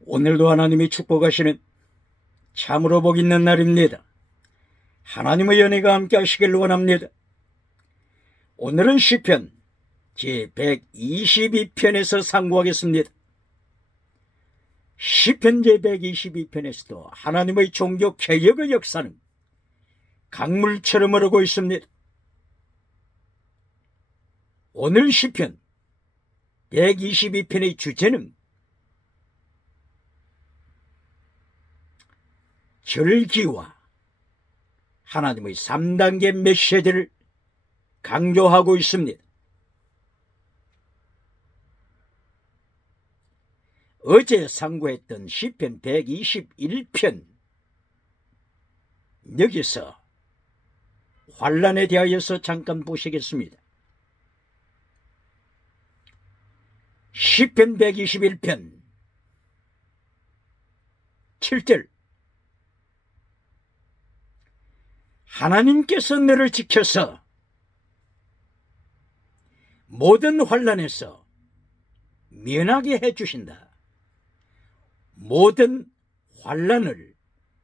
오늘도 하나님이 축복하시는 참으로 복 있는 날입니다. 하나님의 은혜가 함께 하시길 원합니다. 오늘은 시편 제122편에서 상고하겠습니다. 시편 제122편에서도 하나님의 종교 개혁의 역사는 강물처럼 흐르고 있습니다. 오늘 시편 122편의 주제는 절기와 하나님의 3단계 메시지를 강조하고 있습니다. 어제 상고했던 시편 121편, 여기서 환난에 대하여서 잠깐 보시겠습니다. 시편 121편 7절, 하나님께서 너를 지켜서 모든 환난에서 면하게 해주신다. 모든 환난을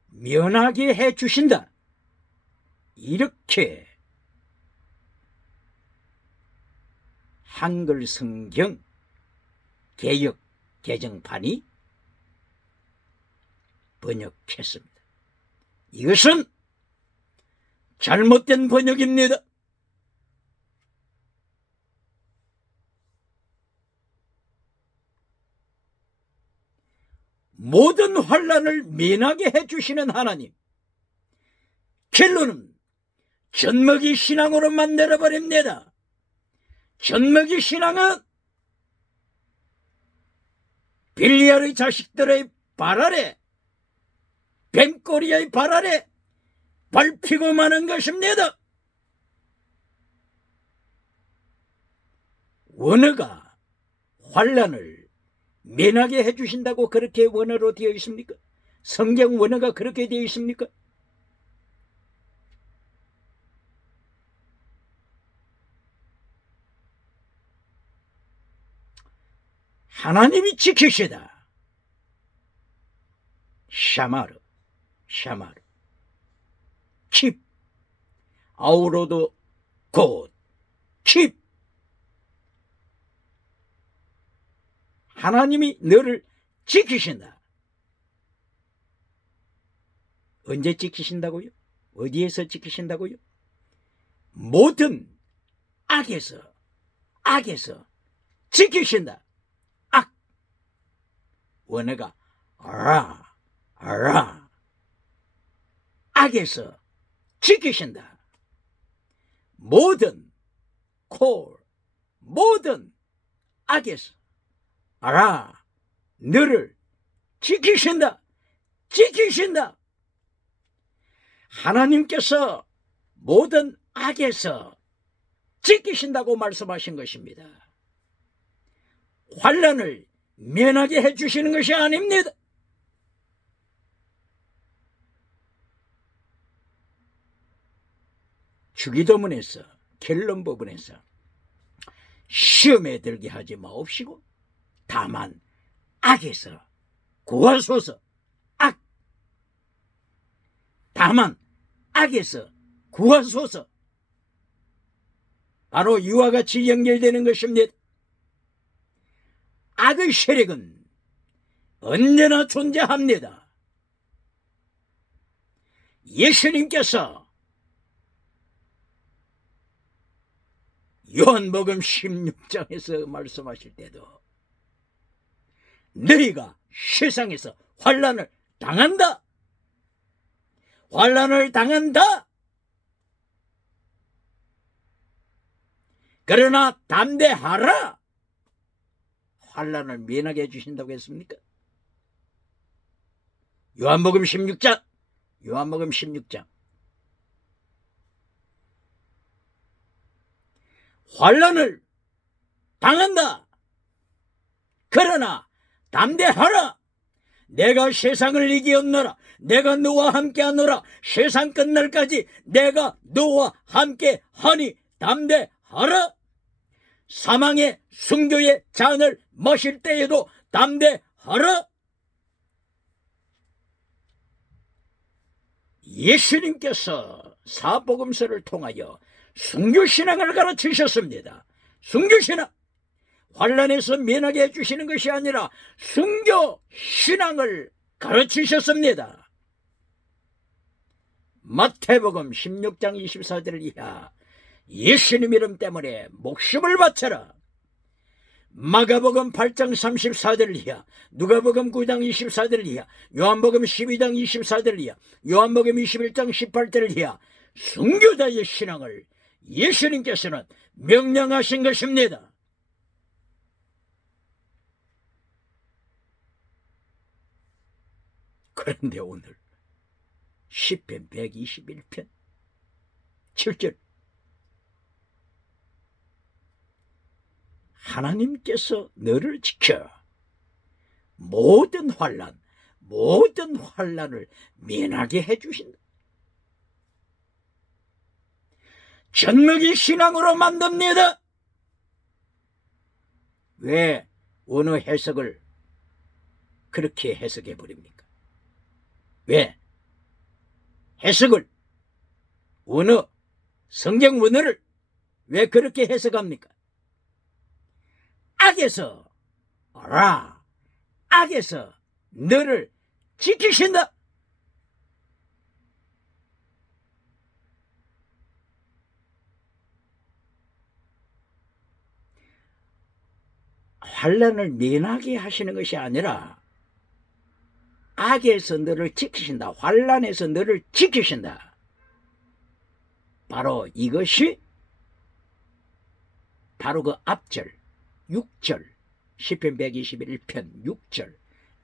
면하게 해주신다. 이렇게 한글 성경 개역 개정판이 번역했습니다. 이것은 잘못된 번역입니다. 모든 환난을 면하게 해주시는 하나님, 결론은 젖먹이 신앙으로 만들어버립니다. 젖먹이 신앙은 빌리알의 자식들의 발 아래, 뱀꼬리의 발 아래 밟히고 마는 것입니다. 원어가 환난을 면하게 해주신다고 그렇게 원어로 되어 있습니까? 성경 원어가 그렇게 되어 있습니까? 하나님이 지키시다. 샤마르, 샤마르. 킵, 아우로도 곧, 킵. 하나님이 너를 지키신다. 언제 지키신다고요? 어디에서 지키신다고요? 모든 악에서 지키신다. 악. 원어가 라. 악에서 지키신다. 모든 악에서 너를 지키신다. 하나님께서 모든 악에서 지키신다고 말씀하신 것입니다. 환난을 면하게 해주시는 것이 아닙니다. 주기도문에서, 결론 부분에서 시험에 들게 하지 마옵시고 다만 악에서 구하소서. 악. 다만 악에서 구하소서. 바로 이와 같이 연결되는 것입니다. 악의 세력은 언제나 존재합니다. 예수님께서 요한복음 16장에서 말씀하실 때도 너희가 세상에서 환난을 당한다. 그러나 담대하라. 환난을 면하게 해주신다고 했습니까? 요한복음 16장. 환난을 당한다. 그러나 담대하라. 내가 세상을 이기었노라. 내가 너와 함께하노라. 세상 끝날까지 내가 너와 함께하니 담대하라. 사망의 순교의 잔을 마실 때에도 담대하라. 예수님께서 사복음서를 통하여 순교신앙을 가르치셨습니다. 순교신앙, 환난에서 면하게 해주시는 것이 아니라 순교신앙을 가르치셨습니다. 마태복음 16장 24절 이하 예수님 이름 때문에 목숨을 바쳐라. 마가복음 8장 34절 이하, 누가복음 9장 24절 이하, 요한복음 12장 24절 이하, 요한복음 21장 18절 이하 순교자의 신앙을 예수님께서는 명령하신 것입니다. 그런데 오늘 시편 121편 7절, 하나님께서 너를 지켜 모든 환난을 면하게 해주신다. 젖먹이 신앙으로 만듭니다. 왜 어느 해석을 그렇게 해석해 버립니까? 왜 해석을, 어느 성경 원어를 왜 그렇게 해석합니까? 악에서 너를 지키신다. 환난을 면하게 하시는 것이 아니라 악에서 너를 지키신다. 환난에서 너를 지키신다. 바로 이것이 바로 그 앞절 6절, 시편 121편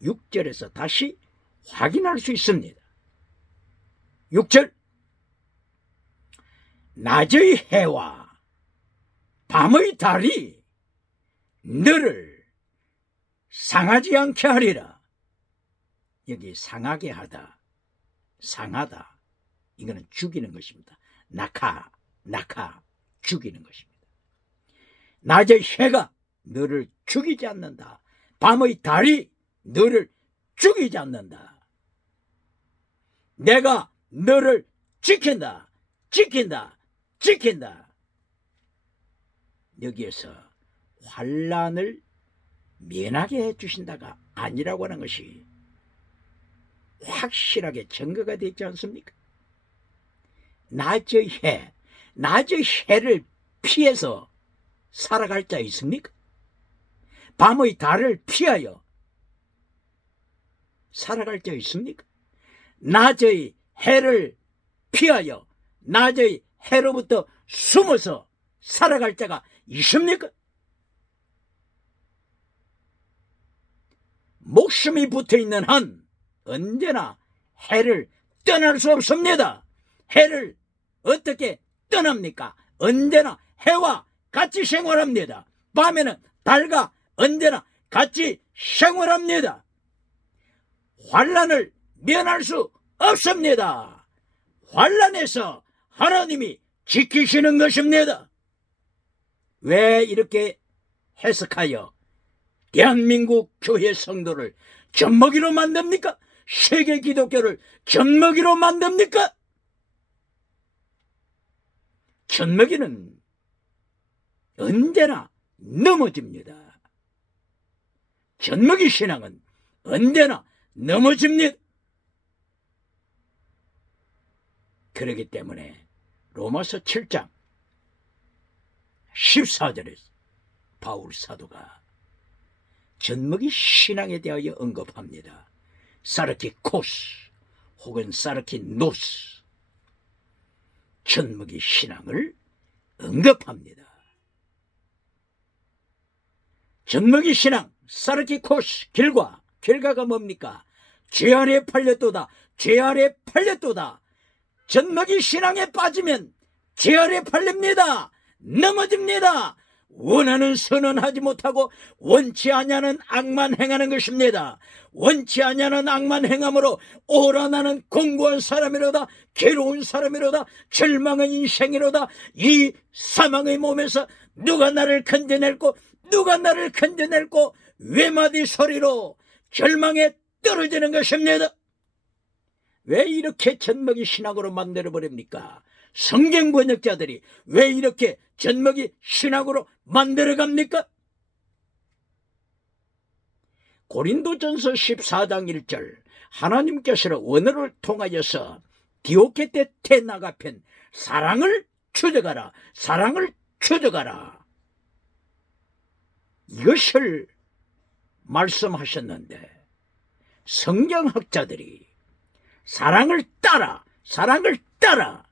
6절에서 다시 확인할 수 있습니다. 6절, 낮의 해와 밤의 달이 너를 상하지 않게 하리라. 여기 상하게 하다, 상하다, 이거는 죽이는 것입니다. 낙하, 죽이는 것입니다. 낮의 해가 너를 죽이지 않는다. 밤의 달이 너를 죽이지 않는다. 내가 너를 지킨다. 여기에서 환난을 면하게 해주신다가 아니라고 하는 것이 확실하게 증거가 되지 않습니까? 낮의 해를 피해서 살아갈 자 있습니까? 밤의 달을 피하여 살아갈 자 있습니까? 낮의 해를 피하여 낮의 해로부터 숨어서 살아갈 자가 있습니까? 목숨이 붙어있는 한 언제나 해를 떠날 수 없습니다. 해를 어떻게 떠납니까? 언제나 해와 같이 생활합니다. 밤에는 달과 언제나 같이 생활합니다. 환난을 면할 수 없습니다. 환난에서 하나님이 지키시는 것입니다. 왜 이렇게 해석하여 대한민국 교회 성도를 젖먹이로 만듭니까? 세계 기독교를 젖먹이로 만듭니까? 젖먹이는 언제나 넘어집니다. 젖먹이 신앙은 언제나 넘어집니다. 그렇기 때문에 로마서 7장 14절에 바울 사도가 젖먹이 신앙에 대하여 언급합니다. 사르키코스 혹은 사르키노스, 젖먹이 신앙을 언급합니다. 젖먹이 신앙, 사르키코스 결과가 뭡니까? 죄 아래 팔렸도다. 젖먹이 신앙에 빠지면 죄 아래 팔립니다. 넘어집니다. 원하는 선은 하지 못하고 원치 아니하는 악만 행하는 것입니다. 원치 아니하는 악만 행함으로 오라 나는 공고한 사람이로다, 괴로운 사람이로다, 절망의 인생이로다. 이 사망의 몸에서 누가 나를 건져낼고 외마디 소리로 절망에 떨어지는 것입니다. 왜 이렇게 젖먹이 신학으로 만들어버립니까? 성경 번역자들이 왜 이렇게 젖먹이 신학으로 만들어갑니까? 고린도전서 14장 1절 하나님께서는 언어를 통하여서 디오케테 테나가편 사랑을 추적하라, 사랑을 추적하라, 이것을 말씀하셨는데 성경학자들이 사랑을 따라, 사랑을 따라,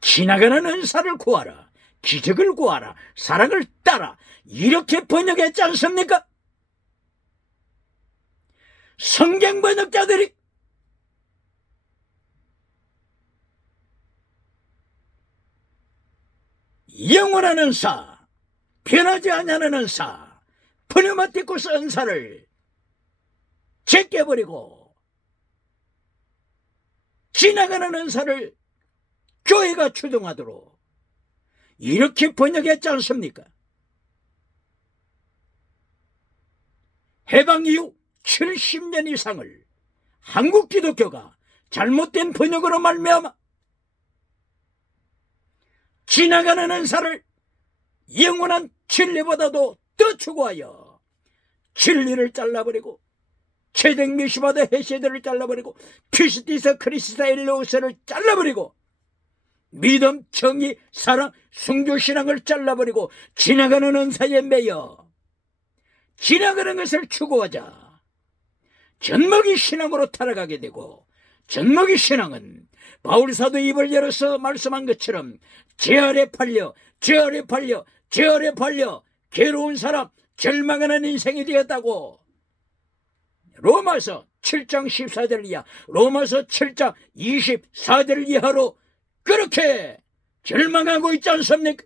지나가는 은사를 구하라, 기적을 구하라, 사랑을 따라, 이렇게 번역했지 않습니까? 성경 번역자들이 영원한 은사, 변하지 않는 은사, 프뉴마티쿠스 은사를 제껴버리고 지나가는 은사를 교회가 추동하도록 이렇게 번역했지 않습니까? 해방 이후 70년 이상을 한국 기독교가 잘못된 번역으로 말미암아 지나가는 은사를 영원한 진리보다도 더 추구하여 진리를 잘라버리고 체득 미시바다 헤세드를 잘라버리고 피스티서 크리스타 일로우스를 잘라버리고 믿음, 정의, 사랑, 순교신앙을 잘라버리고 지나가는 은사에 매여 지나가는 것을 추구하자 젖먹이 신앙으로 타락하게 되고, 젖먹이 신앙은 바울사도 입을 열어서 말씀한 것처럼 재활에 팔려, 재활에 팔려, 재활에 팔려 괴로운 사람, 절망하는 인생이 되었다고. 로마서 7장 14절 이하, 로마서 7장 24절 이하로 그렇게 절망하고 있지 않습니까?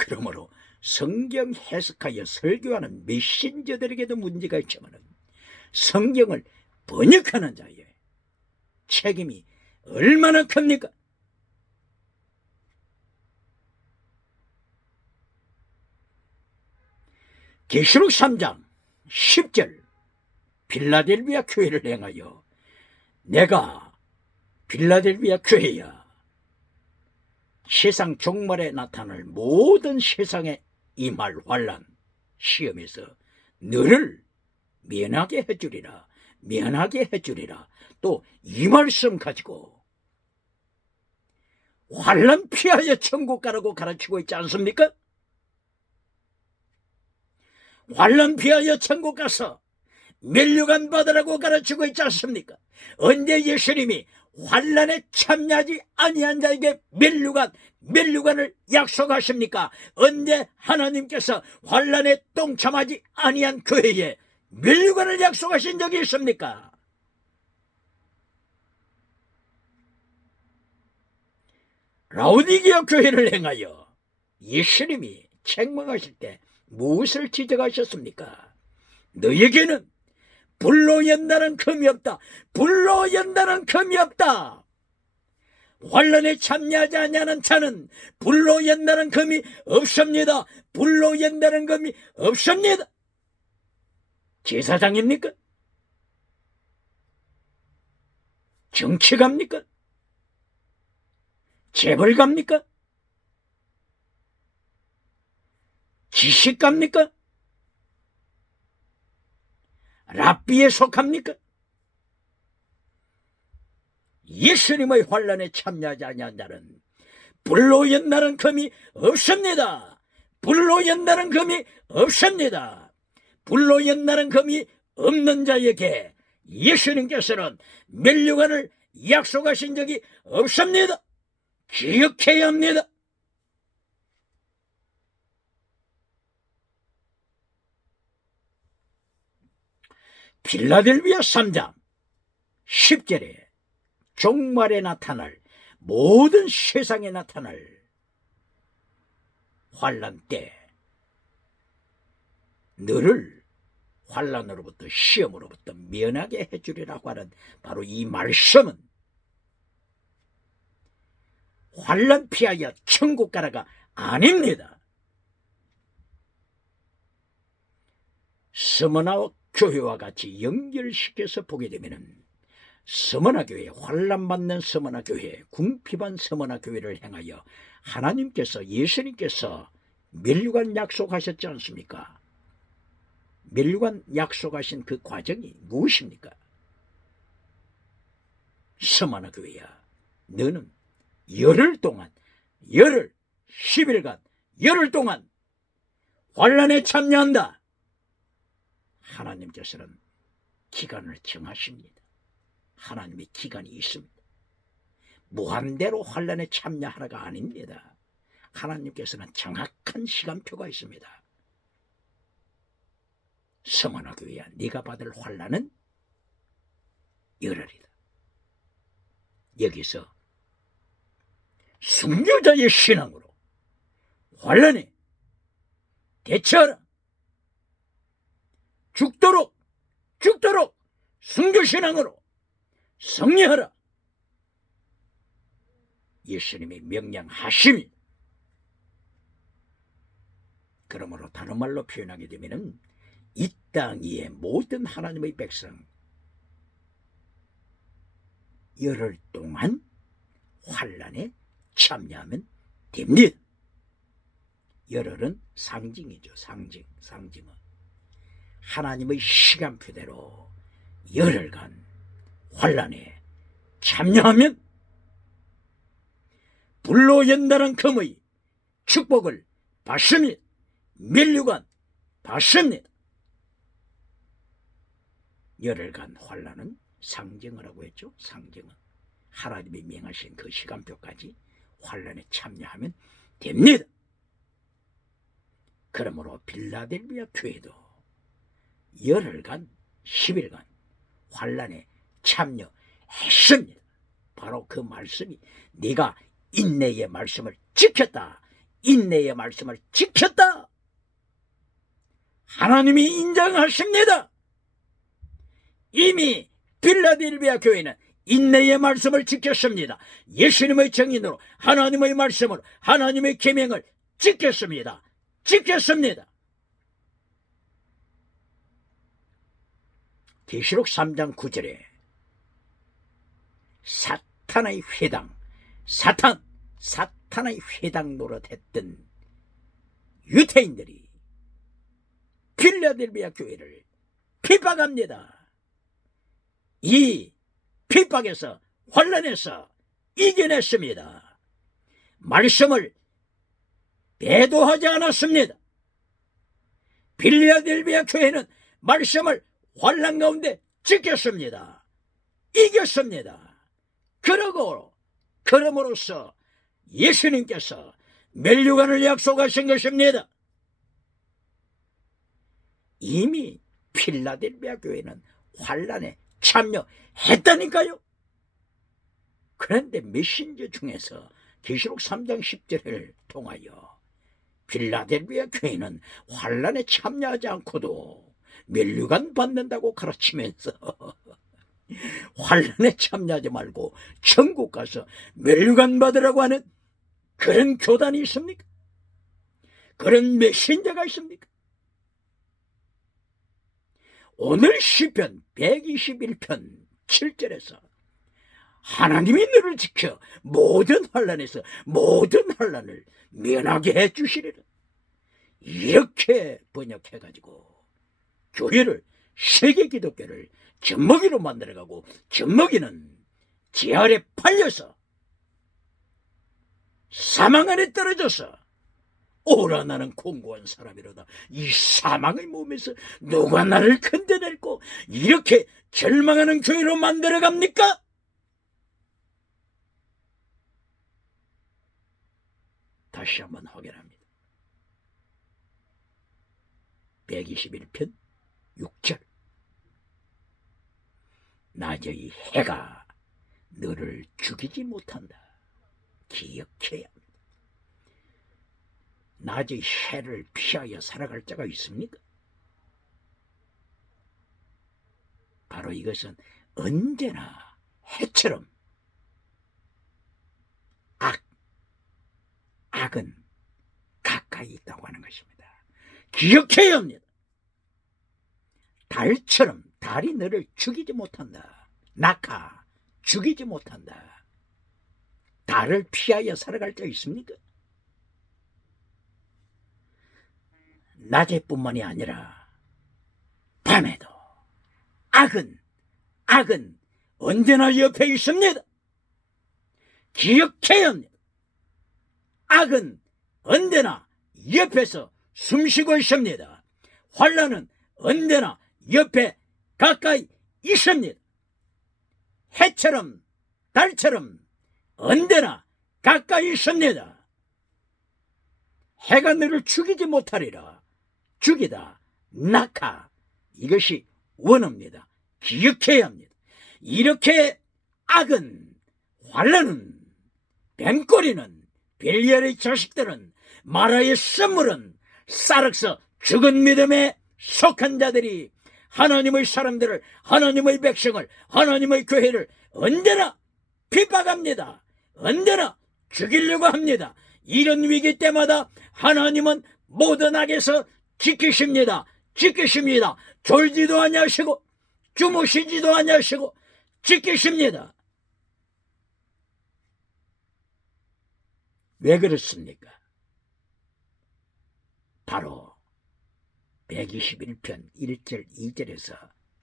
그러므로 성경 해석하여 설교하는 메신저들에게도 문제가 있지만 성경을 번역하는 자의 책임이 얼마나 큽니까? 계시록 3장 10절 빌라델비아 교회를 행하여 내가 빌라델비아 교회야 세상 종말에 나타날 모든 세상에 임할 환난 시험에서 너를 면하게 해주리라, 면하게 해주리라. 또 이 말씀 가지고 환난 피하여 천국 가라고 가르치고 있지 않습니까? 환난 피하여 천국 가서 면류관 받으라고 가르치고 있지 않습니까? 언제 예수님이 환난에 참여하지 아니한 자에게 면류관을 약속하십니까? 언제 하나님께서 환난에 동참하지 아니한 교회에 면류관을 약속하신 적이 있습니까? 라오디게아 교회를 행하여 예수님이 책망하실 때 무엇을 지적하셨습니까? 너에게는 불로 연다는 금이 없다. 불로 연다는 금이 없다. 환난에 참여하지 않는 자는 불로 연다는 금이 없습니다. 불로 연다는 금이 없습니다. 제사장입니까? 정치가입니까? 재벌가입니까? 지식가입니까? 랍비에 속합니까? 예수님의 환난에 참여하지 아니한 자는 불로 연다는 금이 없습니다. 불로 연다는 금이 없습니다. 불로 연다는 금이 없는 자에게 예수님께서는 면류관을 약속하신 적이 없습니다. 기억해야 합니다. 빌라델비아 3장 10절에 종말에 나타날 모든 세상에 나타날 환난 때 너를 환난으로부터 시험으로부터 면하게 해주리라고 하는 바로 이 말씀은 환난 피하여 천국 가라가 아닙니다. 스머나 교회와 같이 연결시켜서 보게 되면은 스머나 교회, 환난받는 스머나 교회, 궁핍한 스머나 교회를 향하여 하나님께서, 예수님께서 면류관 약속하셨지 않습니까? 면류관 약속하신 그 과정이 무엇입니까? 스머나 교회야, 너는 열흘 동안, 10일간 열흘 동안 환난에 참여한다. 하나님께서는 기간을 정하십니다. 하나님의 기간이 있습니다. 무한대로 환난에 참여하라가 아닙니다. 하나님께서는 정확한 시간표가 있습니다. 스머나 교회야, 네가 받을 환난은 열흘이다. 여기서 순교자의 신앙으로 환난에 대처하라. 죽도록 순교신앙으로 승리하라. 예수님이 명령하심이. 그러므로 다른 말로 표현하게 되면 이 땅 위의 모든 하나님의 백성 열흘 동안 환난에 참여하면 됩니다. 열흘은 상징이죠. 상징은 하나님의 시간표대로 열흘간 환난에 참여하면 불로 연단한 금의 축복을 받습니다. 면류관 받습니다. 열흘간 환난은 상징을 하고 했죠. 상징은 하나님이 명하신 그 시간표까지 환난에 참여하면 됩니다. 그러므로 빌라델비아 교회도 열흘간 10일간 환난에 참여했습니다. 바로 그 말씀이 네가 인내의 말씀을 지켰다. 인내의 말씀을 지켰다. 하나님이 인정하십니다. 이미 빌라델비아 교회는 인내의 말씀을 지켰습니다. 예수님의 정인으로 하나님의 말씀으로 하나님의 계명을 지켰습니다. 계시록 3장 9절에 사탄의 회당, 사탄의 회당 노릇했던 유대인들이 빌라델비아 교회를 핍박합니다. 이 핍박에서, 환난에서 이겨냈습니다. 말씀을 배도하지 않았습니다. 빌라델비아 교회는 말씀을 환난 가운데 지켰습니다. 이겼습니다. 그럼으로써 예수님께서 면류관을 약속하신 것입니다. 이미 필라델비아 교회는 환난에 참여했다니까요. 그런데 메신저 중에서 계시록 3장 10절을 통하여 필라델비아 교회는 환난에 참여하지 않고도 면류관 받는다고 가르치면서 환난에 참여하지 말고 천국 가서 면류관 받으라고 하는 그런 교단이 있습니까? 그런 메신저가 있습니까? 오늘 시편 121편 7절에서 하나님이 너를 지켜 모든 환난에서 모든 환난을 면하게 해주시리라. 이렇게 번역해가지고 교회를, 세계 기독교를 젖먹이로 만들어가고, 젖먹이는 지하에 팔려서 사망 안에 떨어져서 오라 나는 공고한 사람이로다. 이 사망의 몸에서 누가 나를 건져낼고 이렇게 절망하는 교회로 만들어갑니까? 다시 한번 확인합니다. 121편 6절 낮의 해가 너를 죽이지 못한다. 기억해야 합니다. 낮의 해를 피하여 살아갈 자가 있습니까? 바로 이것은 언제나 해처럼 악은 낙하 있다고 하는 것입니다. 기억해야 합니다. 달처럼 달이 너를 죽이지 못한다. 낙하 죽이지 못한다. 달을 피하여 살아갈 자 있습니까? 낮에뿐만이 아니라 밤에도 악은 언제나 옆에 있습니다. 기억해야 합니다. 악은 언제나 옆에서 숨쉬고 있습니다. 환난은 언제나 옆에 가까이 있습니다. 해처럼 달처럼 언제나 가까이 있습니다. 해가 너를 죽이지 못하리라. 죽이다, 낙하, 이것이 원어입니다. 기억해야 합니다. 이렇게 악은, 환난은, 뱀꼬리는, 벨리알의 자식들은, 마라의 선물은, 사륵서 죽은 믿음에 속한 자들이 하나님의 사람들을, 하나님의 백성을, 하나님의 교회를 언제나 핍박합니다. 언제나 죽이려고 합니다. 이런 위기 때마다 하나님은 모든 악에서 지키십니다. 지키십니다. 졸지도 아니하시고 주무시지도 아니하시고 지키십니다. 왜 그렇습니까? 바로 121편 1절 2절에서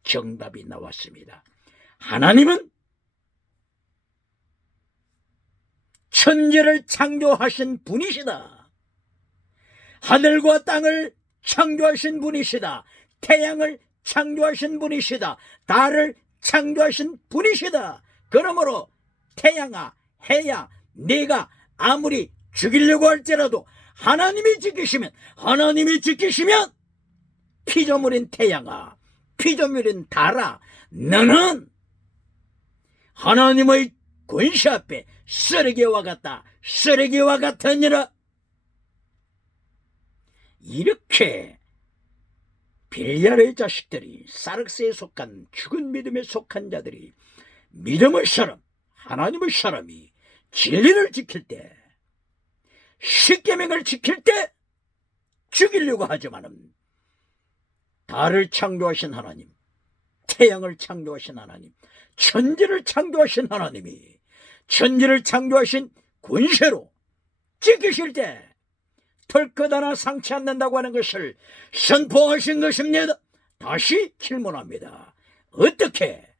정답이 나왔습니다. 하나님은 천지를 창조하신 분이시다. 하늘과 땅을 창조하신 분이시다. 태양을 창조하신 분이시다. 달을 창조하신 분이시다. 그러므로 태양아, 해야 네가 아무리 죽이려고 할지라도 하나님이 지키시면 피조물인 태양아, 피조물인 달아, 너는 하나님의 권세 앞에 쓰레기와 같으니라. 이렇게 벨리알의 자식들이, 사륵스에 속한 죽은 믿음에 속한 자들이, 믿음의 사람, 하나님의 사람이 진리를 지킬 때, 십계명을 지킬 때 죽이려고 하지만은 달을 창조하신 하나님, 태양을 창조하신 하나님, 천지를 창조하신 하나님이 천지를 창조하신 권세로 지키실 때 털끝 하나 상치 않는다고 하는 것을 선포하신 것입니다. 다시 질문합니다. 어떻게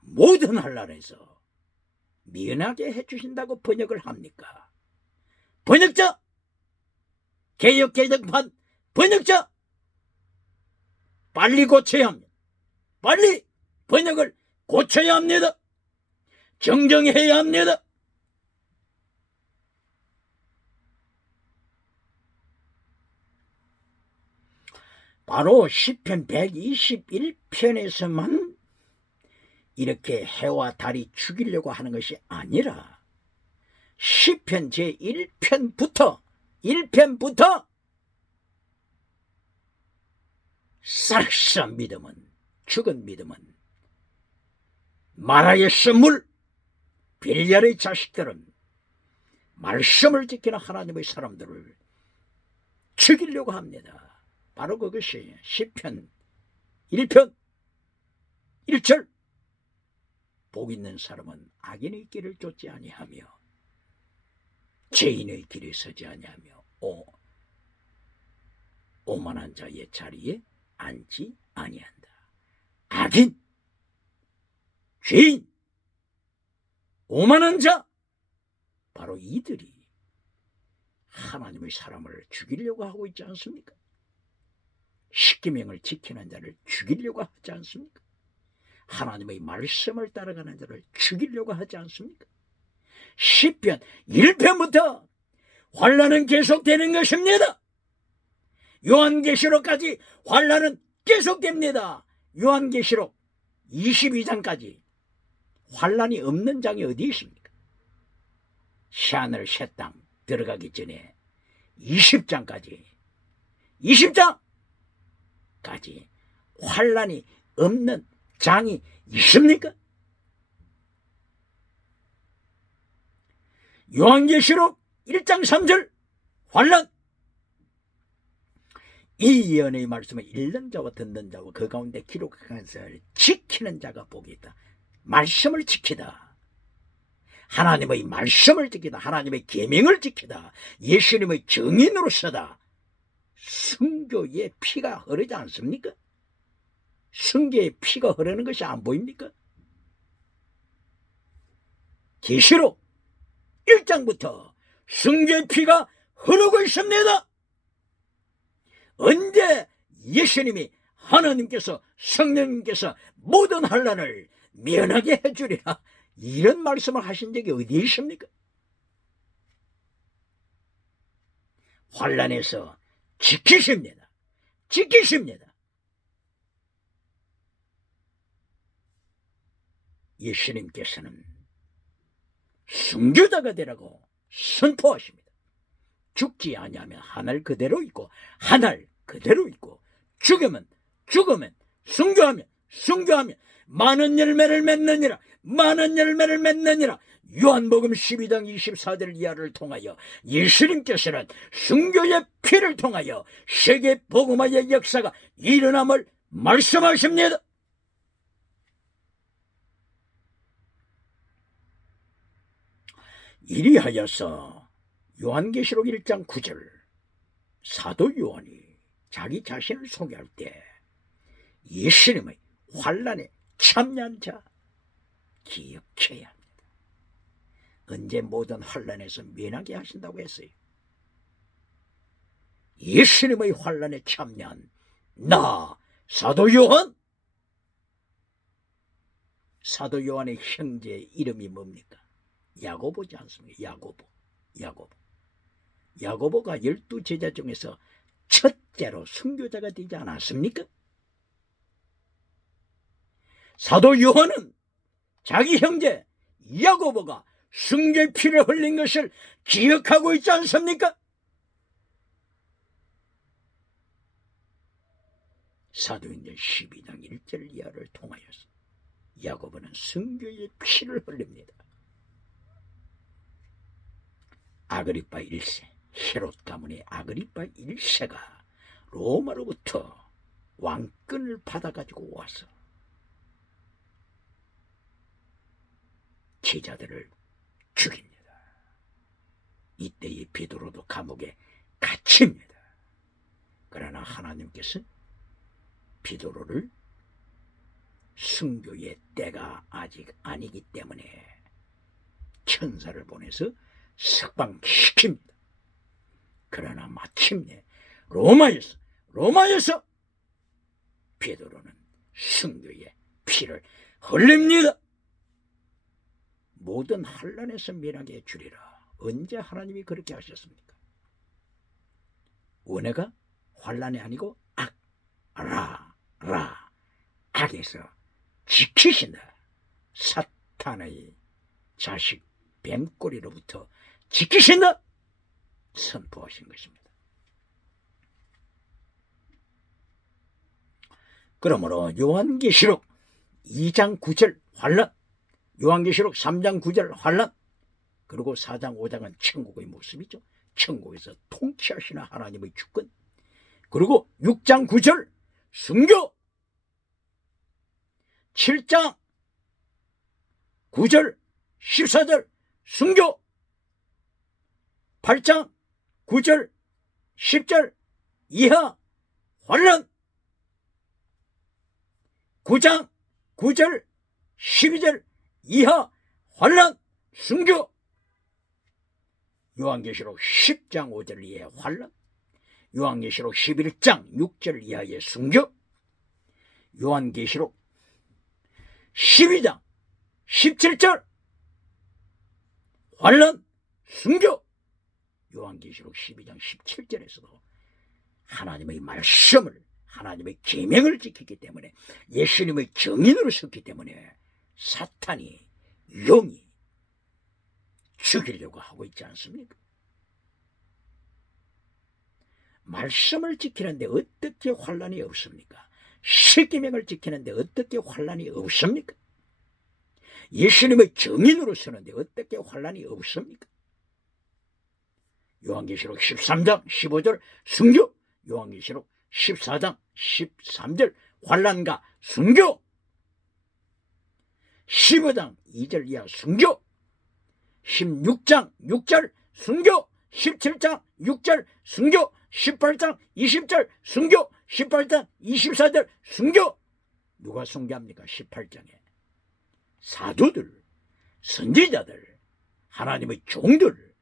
모든 한란에서 미연하게 해주신다고 번역을 합니까? 번역자, 개역개정판 번역자, 빨리 고쳐야 합니다. 빨리 번역을 고쳐야 합니다. 정정해야 합니다. 바로 시편 121편에서만 이렇게 해와 달이 죽이려고 하는 것이 아니라 시편 제1편부터 싹싹 믿음은, 죽은 믿음은, 마라의 선물, 벨리알의 자식들은 말씀을 지키는 하나님의 사람들을 죽이려고 합니다. 바로 그것이 시편 1편 1절. 복 있는 사람은 악인의 길을 쫓지 아니하며 죄인의 길에 서지 아니하며 오만한 자의 자리에 앉지 아니한다. 악인, 죄인, 오만한 자, 바로 이들이 하나님의 사람을 죽이려고 하고 있지 않습니까? 십계명을 지키는 자를 죽이려고 하지 않습니까? 하나님의 말씀을 따라가는 자를 죽이려고 하지 않습니까? 시편 1편부터 환난은 계속되는 것입니다. 요한계시록까지 환난은 계속됩니다. 요한계시록 22장까지 환난이 없는 장이 어디 있습니까? 새하늘 새 땅 들어가기 전에 20장까지 환난이 없는 장이 있습니까? 요한계시록 1장 3절 환란. 이 예언의 말씀을 읽는 자와 듣는 자와 그 가운데 기록한 것을 지키는 자가 복이 있다. 말씀을 지키다. 하나님의 말씀을 지키다. 하나님의 계명을 지키다. 예수님의 증인으로서다. 순교의 피가 흐르지 않습니까? 순교의 피가 흐르는 것이 안 보입니까? 계시록 1장부터 순교의 피가 흐르고 있습니다. 언제 예수님이 하나님께서 성령님께서 모든 환난을 면하게 해주리라 이런 말씀을 하신 적이 어디에 있습니까? 환난에서 지키십니다. 지키십니다. 예수님께서는 순교자가 되라고 선포하십니다. 죽지 아니하면 하늘 그대로 있고 하늘 그대로 있고 죽으면 순교하면 많은 열매를 맺느니라. 많은 열매를 맺느니라. 요한복음 12장 24절 이하를 통하여 예수님께서는 순교의 피를 통하여 세계 복음화의 역사가 일어남을 말씀하십니다. 이리하여서 요한계시록 1장 9절 사도 요한이 자기 자신을 소개할 때 예수님의 환난에 참여한 자 기억해야 합니다. 언제 모든 환난에서 면하게 하신다고 했어요. 예수님의 환난에 참여한 나 사도 요한. 사도 요한의 형제의 이름이 뭡니까? 야고보지 않습니까? 야고보가 12제자 중에서 첫째로 순교자가 되지 않았습니까? 사도 요한은 자기 형제 야고보가 순교의 피를 흘린 것을 기억하고 있지 않습니까? 사도행전 12장 1절 이하를 통하여서 야고보는 순교의 피를 흘립니다. 아그리파 1세, 헤롯 가문의 아그리파 1세가 로마로부터 왕권을 받아가지고 와서 제자들을 죽입니다. 이때의 베드로도 감옥에 갇힙니다. 그러나 하나님께서 베드로를 순교의 때가 아직 아니기 때문에 천사를 보내서 석방시킵니다. 그러나 마침내 로마에서 베드로는 순교의 피를 흘립니다. 모든 환난에서 면하게 해주리라. 언제 하나님이 그렇게 하셨습니까? 은혜가 환난이 아니고 악에서 지키신다. 사탄의 자식 뱀꼬리로부터 지키신다 선포하신 것입니다. 그러므로 요한계시록 2장 9절 환난, 요한계시록 3장 9절 환난, 그리고 4장 5장은 천국의 모습이죠. 천국에서 통치하시는 하나님의 주권, 그리고 6장 9절 순교, 7장 9절 14절 순교, 8장 9절 10절 이하 환난, 9장 9절 12절 이하 환난 순교, 요한계시록 10장 5절 이하의 환난, 요한계시록 11장 6절 이하의 순교, 요한계시록 12장 17절 환난 순교, 요한계시록 12장 17절에서도 하나님의 말씀을, 하나님의 계명을 지키기 때문에, 예수님의 증인으로 섰기 때문에 사탄이, 영이 죽이려고 하고 있지 않습니까? 말씀을 지키는데 어떻게 환난이 없습니까? 십계명을 지키는데 어떻게 환난이 없습니까? 예수님의 증인으로 서는데 어떻게 환난이 없습니까? 요한계시록 13장 15절 순교, 요한계시록 14장 13절 환난과 순교, 15장 2절 이하 순교, 16장 6절 순교, 17장 6절 순교, 18장 20절 순교, 18장 24절 순교. 누가 순교합니까? 18장에 사도들, 선지자들, 하나님의 종들,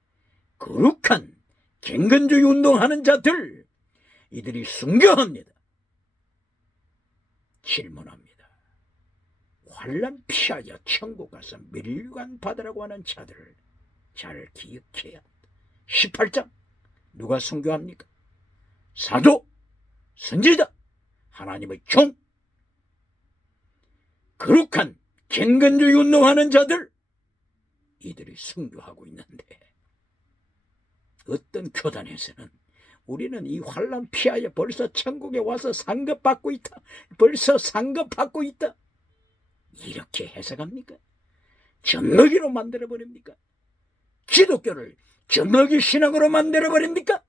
거룩한 갱근주의 운동하는 자들, 이들이 순교합니다. 질문합니다. 환난 피하여 천국 가서 멸류관 받으라고 하는 자들을 잘 기억해야 한다. 18장 누가 순교합니까? 사도, 선지자, 하나님의 종, 거룩한 갱근주의 운동하는 자들, 이들이 순교하고 있는데 어떤 교단에서는 우리는 이 환난 피하여 벌써 천국에 와서 상급받고 있다, 벌써 상급받고 있다, 이렇게 해석합니까? 젖먹이로 만들어버립니까? 기독교를 젖먹이 신앙으로 만들어버립니까?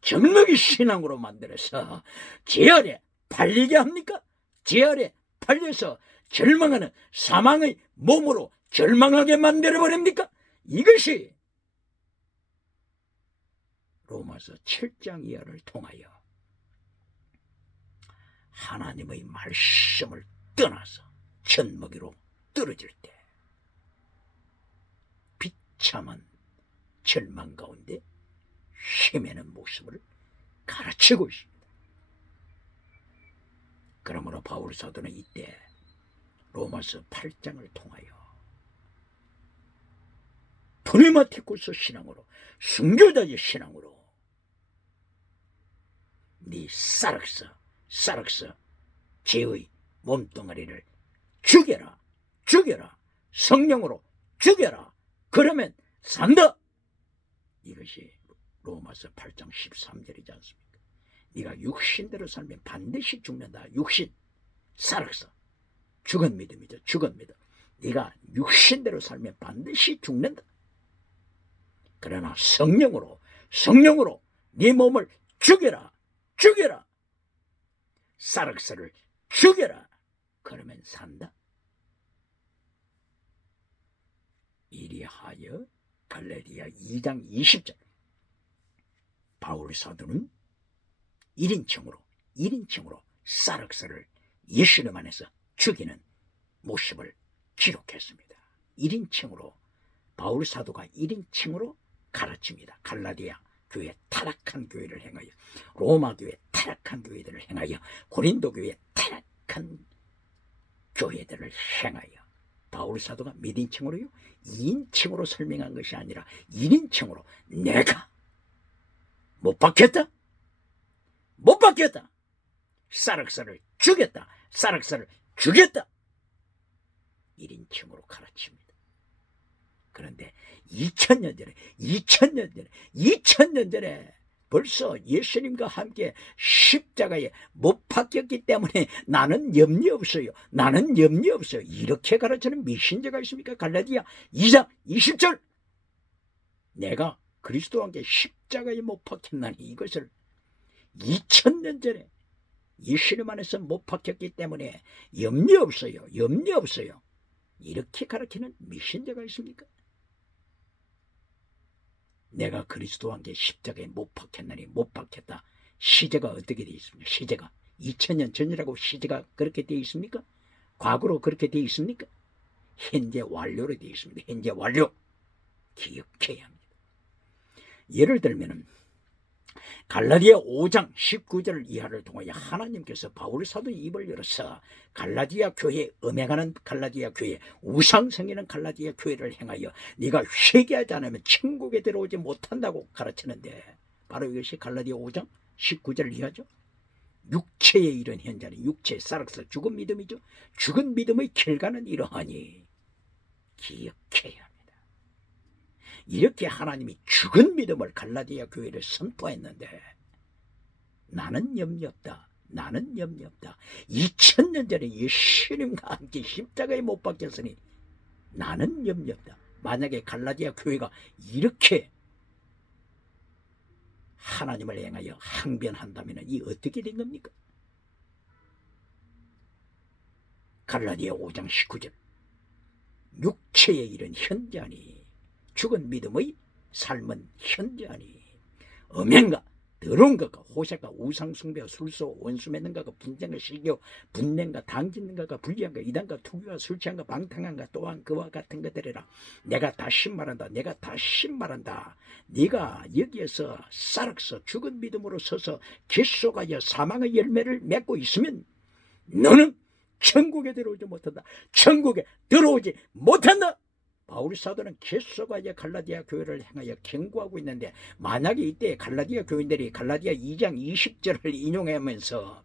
젖먹이 신앙으로 만들어서 재활에 팔리게 합니까? 재활에 팔려서 절망하는 사망의 몸으로 절망하게 만들어버립니까? 이것이 로마서 7장 이하를 통하여 하나님의 말씀을 떠나서 젖먹이로 떨어질 때 비참한 절망 가운데 헤매는 모습을 가르치고 있습니다. 그러므로 바울 사도는 이때 로마서 8장을 통하여 프네마티쿠스 신앙으로, 순교자의 신앙으로 네 사륵서 죄의 몸뚱아리를 죽여라, 죽여라, 성령으로 죽여라, 그러면 산다. 이것이 로마서 8장 13절이지 않습니까? 네가 육신대로 살면 반드시 죽는다. 육신, 사륵서, 죽은 믿음이죠. 죽은 믿음. 네가 육신대로 살면 반드시 죽는다. 그러나 성령으로 네 몸을 죽여라, 죽여라, 사륵서를 죽여라, 그러면 산다. 이리하여 갈라디아 2장 20절 바울 사도는 1인칭으로 사륵서를 예수님 안에서 죽이는 모습을 기록했습니다. 1인칭으로 바울 사도가 1인칭으로 가르칩니다. 갈라디아 교회 타락한 교회를 행하여, 로마 교회 타락한 교회들을 행하여, 고린도 교회 타락한 교회들을 행하여 바울 사도가 몇 인칭으로요? 2인칭으로 설명한 것이 아니라 1인칭으로 내가 못 받겠다, 사륵서를 주겠다, 사륵서를 주겠다, 1인칭으로 가르칩니다. 그런데 2000년 전에 벌써 예수님과 함께 십자가에 못 박혔기 때문에 나는 염려 없어요, 이렇게 가르치는 미신자가 있습니까? 갈라디아 2장 20절 내가 그리스도와 함께 십자가에 못 박혔나니, 이것을 2000년 전에 예수님 안에서 못 박혔기 때문에 염려 없어요, 이렇게 가르치는 미신자가 있습니까? 내가 그리스도와 함께 십자가에 못 박혔나니, 못 박혔다. 시제가 어떻게 되어 있습니까? 시제가 2000년 전이라고 시제가 그렇게 되어 있습니까? 과거로 그렇게 되어 있습니까? 현재 완료로 되어 있습니다. 현재 완료. 기억해야 합니다. 예를 들면 갈라디아 5장 19절 이하를 통하여 하나님께서 바울 사도의 입을 열어서 갈라디아 교회에 음행하는 갈라디아 교회, 우상성이는 갈라디아 교회를 행하여 네가 회개하지 않으면 천국에 들어오지 못한다고 가르치는데, 바로 이것이 갈라디아 5장 19절 이하죠. 육체에 이른 현자는 육체의 사륵서, 죽은 믿음이죠. 죽은 믿음의 결과는 이러하니 기억해야 합니다. 이렇게 하나님이 죽은 믿음을 갈라디아 교회를 선포했는데 나는 염려 없다. 2000년 전에 예수님과 함께 십자가에 못 박혔으니 나는 염려 없다. 만약에 갈라디아 교회가 이렇게 하나님을 향하여 항변한다면 이 어떻게 된 겁니까? 갈라디아 5장 19절 육체에 이른 현재하니 죽은 믿음의 삶은 현재하니 음행과 더러운 것과 호색과 우상숭배와 술소 원수 맺는 것과 분쟁과 실교 분냉과 당짓는 것과 불리한과 이단과 투기와 술취한과 방탕한과 또한 그와 같은 것들이라. 내가 다시 말한다. 내가 다시 말한다. 네가 여기에서 쌀악서 죽은 믿음으로 서서 깃속하여 사망의 열매를 맺고 있으면 너는 천국에 들어오지 못한다. 천국에 들어오지 못한다. 바울 사도는 깃속하여 갈라디아 교회를 향하여 경고하고 있는데, 만약에 이때 갈라디아 교인들이 갈라디아 2장 20절을 인용하면서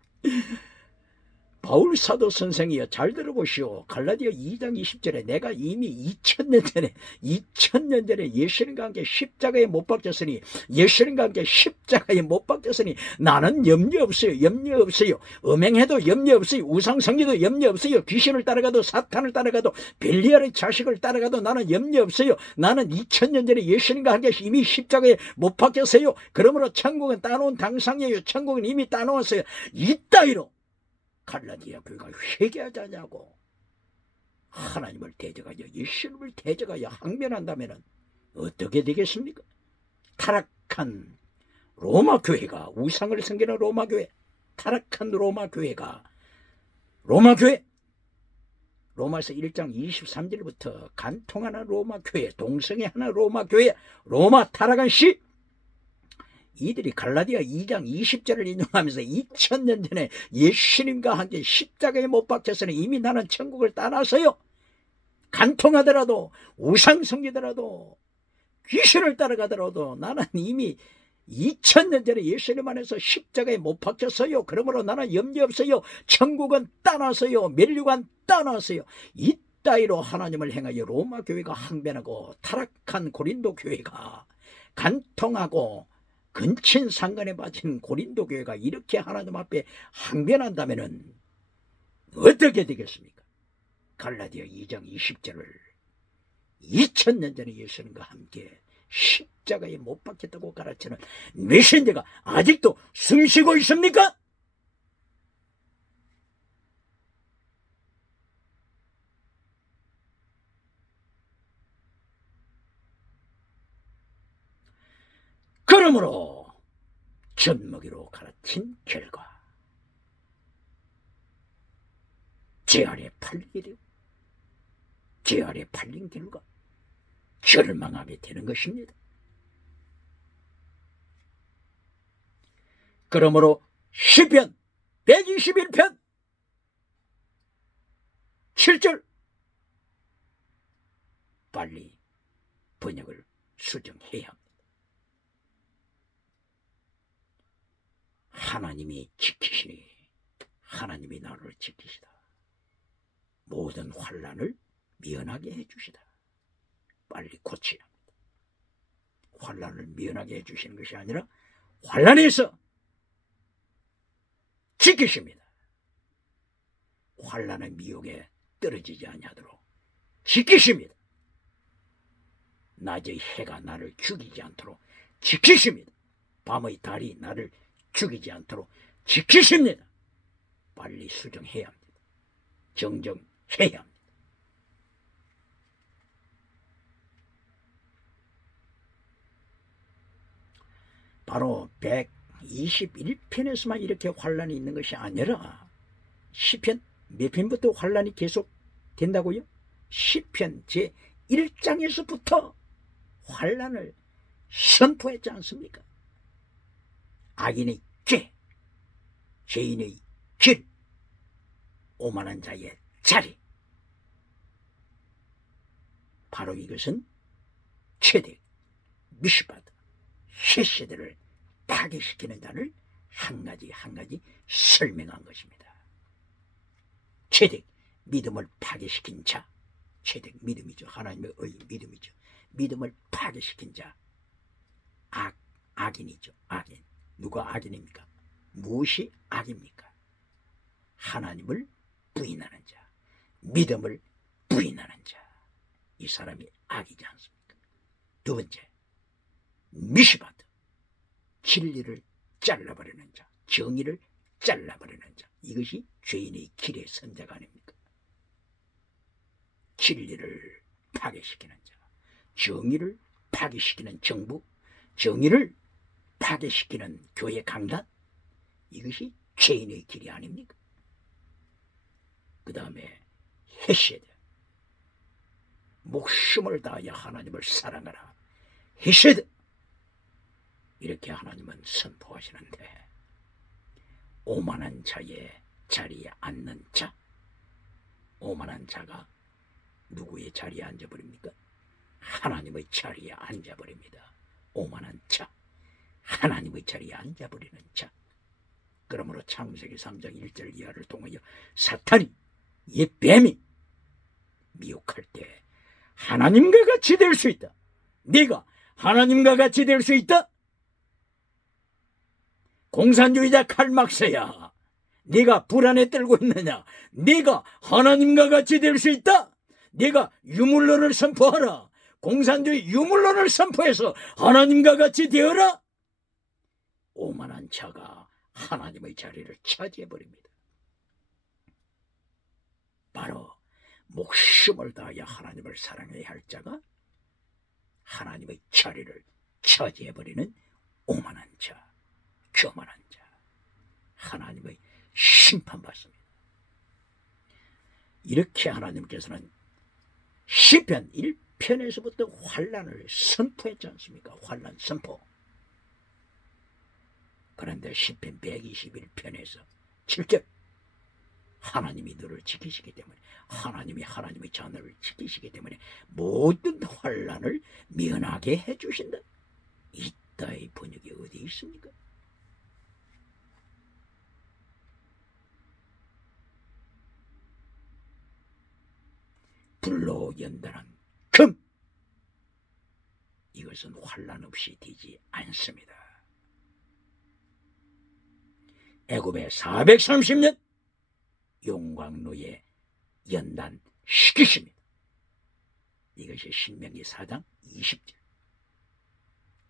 바울 사도 선생이여 잘 들어보시오. 갈라디아 2장 20절에 내가 이미 2000년 전에 예수님과 함께 십자가에 못 박혔으니 예수님과 함께 십자가에 못 박혔으니 나는 염려 없어요. 염려 없어요. 음행해도 염려 없어요. 우상성기도 염려 없어요. 귀신을 따라가도 사탄을 따라가도 벨리알의 자식을 따라가도 나는 염려 없어요. 나는 2000년 전에 예수님과 함께 이미 십자가에 못 박혔어요. 그러므로 천국은 따놓은 당상이에요. 천국은 이미 따놓았어요. 이따위로 갈라디아 교회가 회개하자냐고 하나님을 대적하여 예수님을 대적하여 항변한다면 어떻게 되겠습니까? 타락한 로마 교회가, 우상을 섬기는 로마 교회, 타락한 로마 교회가, 로마 교회, 로마서 1장 23절부터 간통하는 로마 교회, 동성애하는 로마 교회, 로마 타락한 시, 이들이 갈라디아 2장 20절을 인용하면서 2000년 전에 예수님과 함께 십자가에 못 박혔으니 이미 나는 천국을 따라서요. 간통하더라도 우상 섬기더라도 귀신을 따라가더라도 나는 이미 2000년 전에 예수님 안에서 십자가에 못 박혔어요. 그러므로 나는 염려 없어요. 천국은 따라서요. 멸류관 따라서요. 이따위로 하나님을 행하여 로마 교회가 항변하고 타락한 고린도 교회가 간통하고 근친 상간에 빠진 고린도 교회가 이렇게 하나님 앞에 항변한다면 어떻게 되겠습니까? 갈라디아 2장 20절을 2000년 전에 예수님과 함께 십자가에 못 박혔다고 가르치는 메신저가 아직도 숨쉬고 있습니까? 그러므로 젖먹이로 가르친 결과 제 아래 팔리게 되고 제 아래 팔린 결과 절망하게 되는 것입니다. 그러므로 시편 121편 7절 빨리 번역을 수정해야 합니다. 하나님이 지키시니 하나님이 나를 지키시다. 모든 환난을 면하게 해주시다. 빨리 고치야 합니다. 환난을 면하게 해주시는 것이 아니라 환난에서 지키십니다. 환난의 미혹에 떨어지지 아니하도록 지키십니다. 낮의 해가 나를 죽이지 않도록 지키십니다. 밤의 달이 나를 죽이지 않도록 지키십니다. 빨리 수정해야 합니다. 정정해야 합니다. 바로 121편에서만 이렇게 환란이 있는 것이 아니라 시편 몇 편부터 환란이 계속 된다고요? 시편 제1장에서부터 환란을 선포했지 않습니까? 악인의 죄, 죄인의 길, 오만한 자의 자리. 바로 이것은 체득, 미시바드, 헤세드를 파괴시키는 자를 한 가지 한 가지 설명한 것입니다. 체득, 믿음을 파괴시킨 자, 체득, 믿음이죠. 하나님의 믿음이죠. 믿음을 파괴시킨 자, 악인이죠. 악인. 누가 악인입니까? 무엇이 악입니까? 하나님을 부인하는 자, 믿음을 부인하는 자, 이 사람이 악이지 않습니까? 두 번째, 미시바드, 진리를 잘라버리는 자, 정의를 잘라버리는 자, 이것이 죄인의 길의 선자가 아닙니까? 진리를 파괴시키는 자, 정의를 파괴시키는 정부, 정의를 파괴시키는 교회 강단, 이것이 죄인의 길이 아닙니까? 그 다음에 헤세드, 목숨을 다하여 하나님을 사랑하라. 헤세드, 이렇게 하나님은 선포하시는데, 오만한 자의 자리에 앉는 자, 오만한 자가 누구의 자리에 앉아버립니까? 하나님의 자리에 앉아버립니다. 오만한 자, 하나님의 자리에 앉아버리는 자. 그러므로 창세기 3장 1절 이하를 통하여 사탄이, 이 뱀이 미혹할 때 하나님과 같이 될 수 있다. 네가 하나님과 같이 될 수 있다. 공산주의자 칼막스야, 네가 불안에 떨고 있느냐? 네가 하나님과 같이 될 수 있다. 네가 유물론을 선포하라. 공산주의 유물론을 선포해서 하나님과 같이 되어라. 오만한 자가 하나님의 자리를 차지해버립니다. 바로 목숨을 다하여 하나님을 사랑해야 할 자가 하나님의 자리를 차지해버리는 오만한 자, 교만한 자, 하나님의 심판받습니다. 이렇게 하나님께서는 시편 1편에서부터 환난을 선포했지 않습니까? 환난 선포. 그런데 시편 121편에서 7절, 하나님이 너를 지키시기 때문에, 하나님이 하나님의 자녀를 지키시기 때문에 모든 환난을 면하게 해주신다. 이따의 번역이 어디 있습니까? 불로 연단한 금, 이것은 환난 없이 되지 않습니다. 애굽의 430년 용광로에 연단시키십니다. 이것이 신명기 4장 20절.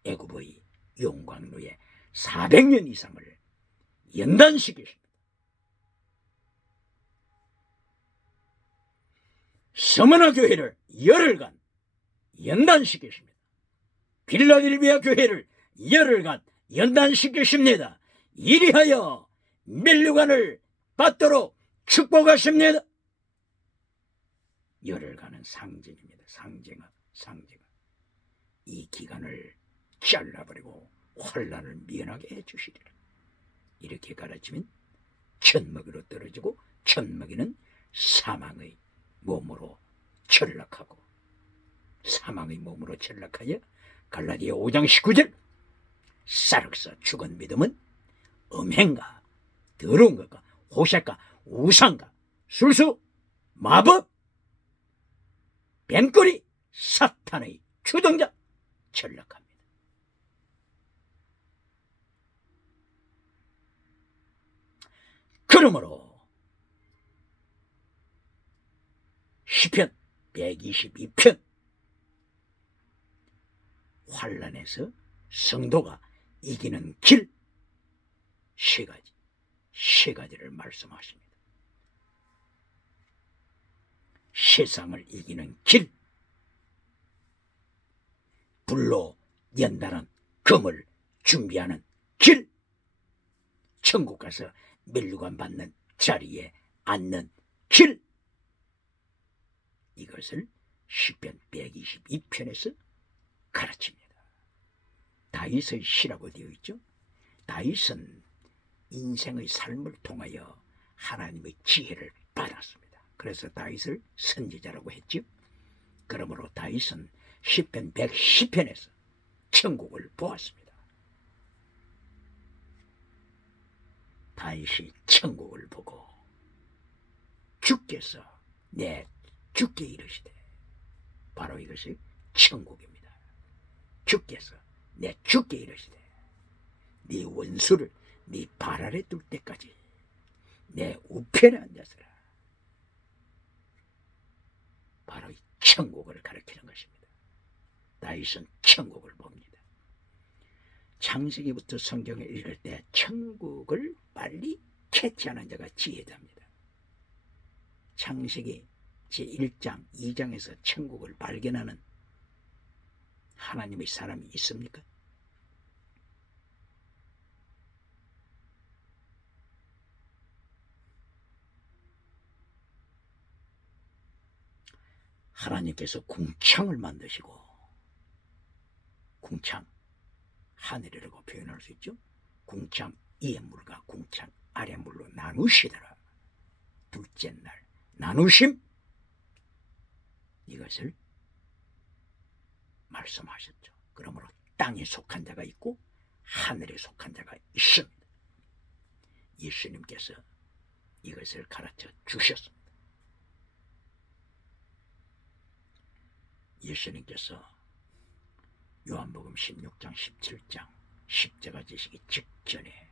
애굽의 용광로에 400년 이상을 연단시키십니다. 서머나 교회를 열흘간 연단시키십니다. 빌라델비아 교회를 열흘간 연단시키십니다. 이리하여 면류관을 받도록 축복하십니다. 열흘간은 상징입니다. 상징아. 이 기간을 잘라버리고 환난을 면하게 해주시리라. 이렇게 가르치면 천먹이로 떨어지고, 천먹이는 사망의 몸으로 전락하고, 사망의 몸으로 전락하여 갈라디아 5장 19절, 쌀흑사 죽은 믿음은 음행과 더러운 것과 호색과 우상과 술수, 마법, 뱀꼬리, 사탄의 주동자, 전락합니다. 그러므로 시편 122편, 환난에서 성도가 이기는 길, 세 가지를 말씀하십니다. 세상을 이기는 길, 불로 연단한 금을 준비하는 길, 천국 가서 면류관 받는 자리에 앉는 길, 이것을 시편 122편에서 가르칩니다. 다윗의 시라고 되어 있죠. 다윗은 인생의 삶을 통하여 하나님의 지혜를 받았습니다. 그래서 다윗을 선지자라고 했죠. 그러므로 다윗은 시편 110편에서 천국을 보았습니다. 다윗이 천국을 보고 주께서 내 주께 이르시되, 바로 이것이 천국입니다. 주께서 내 주께 이르시되, 네 원수를 네 발 아래 둘 때까지 내 우편에 앉아서라. 바로 이 천국을 가리키는 것입니다. 다윗은 천국을 봅니다. 창세기부터 성경을 읽을 때 천국을 빨리 캐치하는 자가 지혜자입니다. 창세기 제1장, 2장에서 천국을 발견하는 하나님의 사람이 있습니까? 하나님께서 궁창을 만드시고, 궁창, 하늘이라고 표현할 수 있죠. 궁창 위의 물과 궁창 아래 물로 나누시더라. 둘째 날 나누심, 이것을 말씀하셨죠. 그러므로 땅에 속한 자가 있고 하늘에 속한 자가 있습니다. 예수님께서 이것을 가르쳐 주셨습니다. 예수님께서 요한복음 16장 17장 십자가 지시기 직전에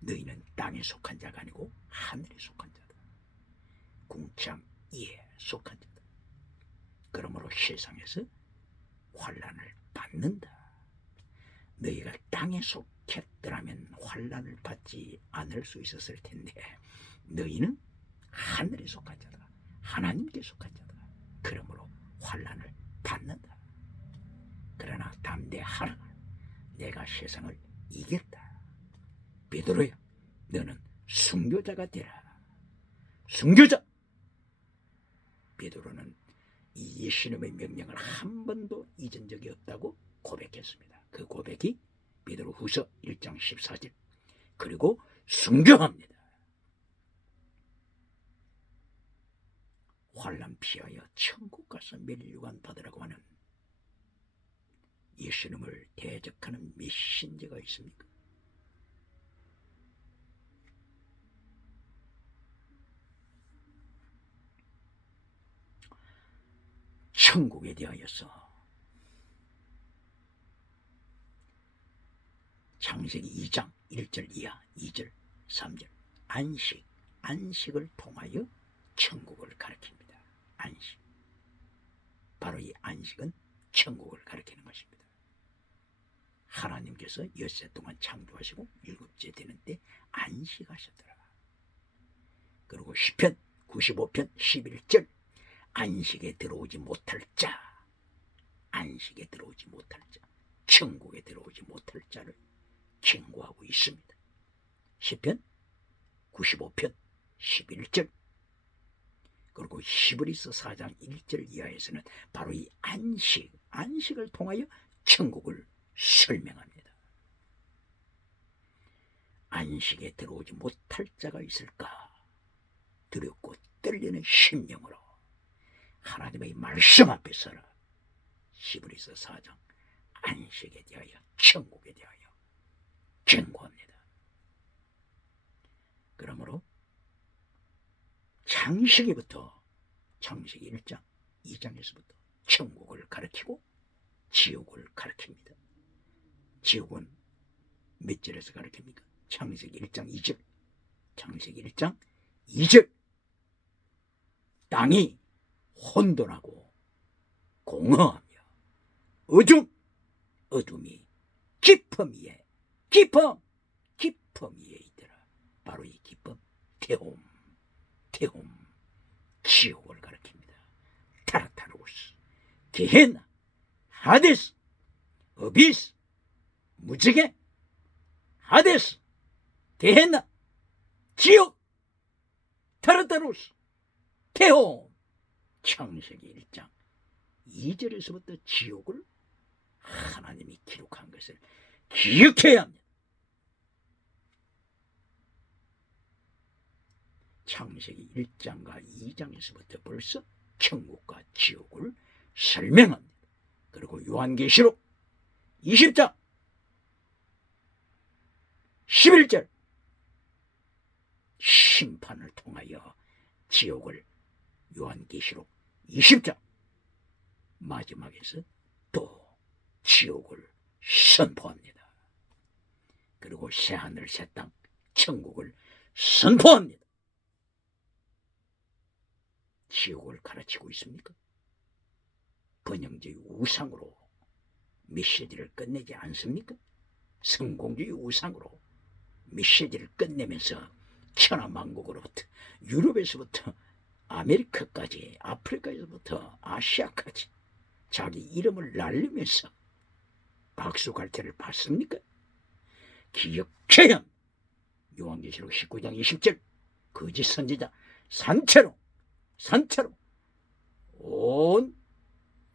너희는 땅에 속한 자가 아니고 하늘에 속한 자다. 궁창 위에 속한 자다. 그러므로 세상에서 환난을 받는다. 너희가 땅에 속했더라면 환난을 받지 않을 수 있었을 텐데 너희는 하늘에 속한 자다. 하나님께 속한 자다. 그러므로 환난을 받는다. 그러나 담대하라. 내가 세상을 이겼다. 베드로야, 너는 순교자가 되라. 순교자. 베드로는 이 예수님의 명령을 한 번도 잊은 적이 없다고 고백했습니다. 그 고백이 베드로후서 1장 14절. 그리고 순교합니다. 환난 피하여 천국 가서 면류관 받으라고 하는 예수님을 대적하는 메신저가 있습니까? 천국에 대하여서 창세기 2장 1절 이하 2절 3절 안식을 통하여 천국을 가리킵니다. 안식. 바로 이 안식은 천국을 가리키는 것입니다. 하나님께서 엿새 동안 창조하시고 일곱째 되는 때 안식하셨더라. 그리고 시편 95편 11절 안식에 들어오지 못할 자, 안식에 들어오지 못할 자, 천국에 들어오지 못할 자를 경고하고 있습니다. 시편 95편 11절. 그리고 히브리서 4장 1절 이하에서는 바로 이 안식을 통하여 천국을 설명합니다. 안식에 들어오지 못할 자가 있을까? 두렵고 떨리는 심령으로 하나님의 말씀 앞에 서라. 히브리서 4장 안식에 대하여 천국에 대하여 경고합니다. 그러므로 창세기부터 창세기 1장 2장에서부터 천국을 가리키고 지옥을 가리킵니다. 지옥은 몇 절에서 가리킵니까? 창세기 1장 2절. 창세기 1장 2절. 땅이 혼돈하고 공허하며 어둠이 깊음 위에 있더라. 바로 이 깊음 태움 지옥을 가리킵니다. 타르타루스, 게헨나, 하데스, 어비스, 무지개, 하데스, 게헨나, 지옥, 타르타루스, 태움. 창세기 1장 2절에서부터 지옥을 하나님이 기록한 것을 기억해야 합니다. 창세기 1장과 2장에서부터 벌써 천국과 지옥을 설명합니다. 그리고 요한계시록 20장 11절 심판을 통하여 지옥을 요한계시록 20장 마지막에서 또 지옥을 선포합니다. 그리고 새하늘 새 땅 천국을 선포합니다. 지옥을 가르치고 있습니까? 번영제의 우상으로 메시지를 끝내지 않습니까? 성공주의 우상으로 메시지를 끝내면서 천하만국으로부터 유럽에서부터 아메리카까지 아프리카에서부터 아시아까지 자기 이름을 날리면서 박수갈채를 받습니까? 기억해야 요한계시록 19장 20절 거짓 선지자 산채로 온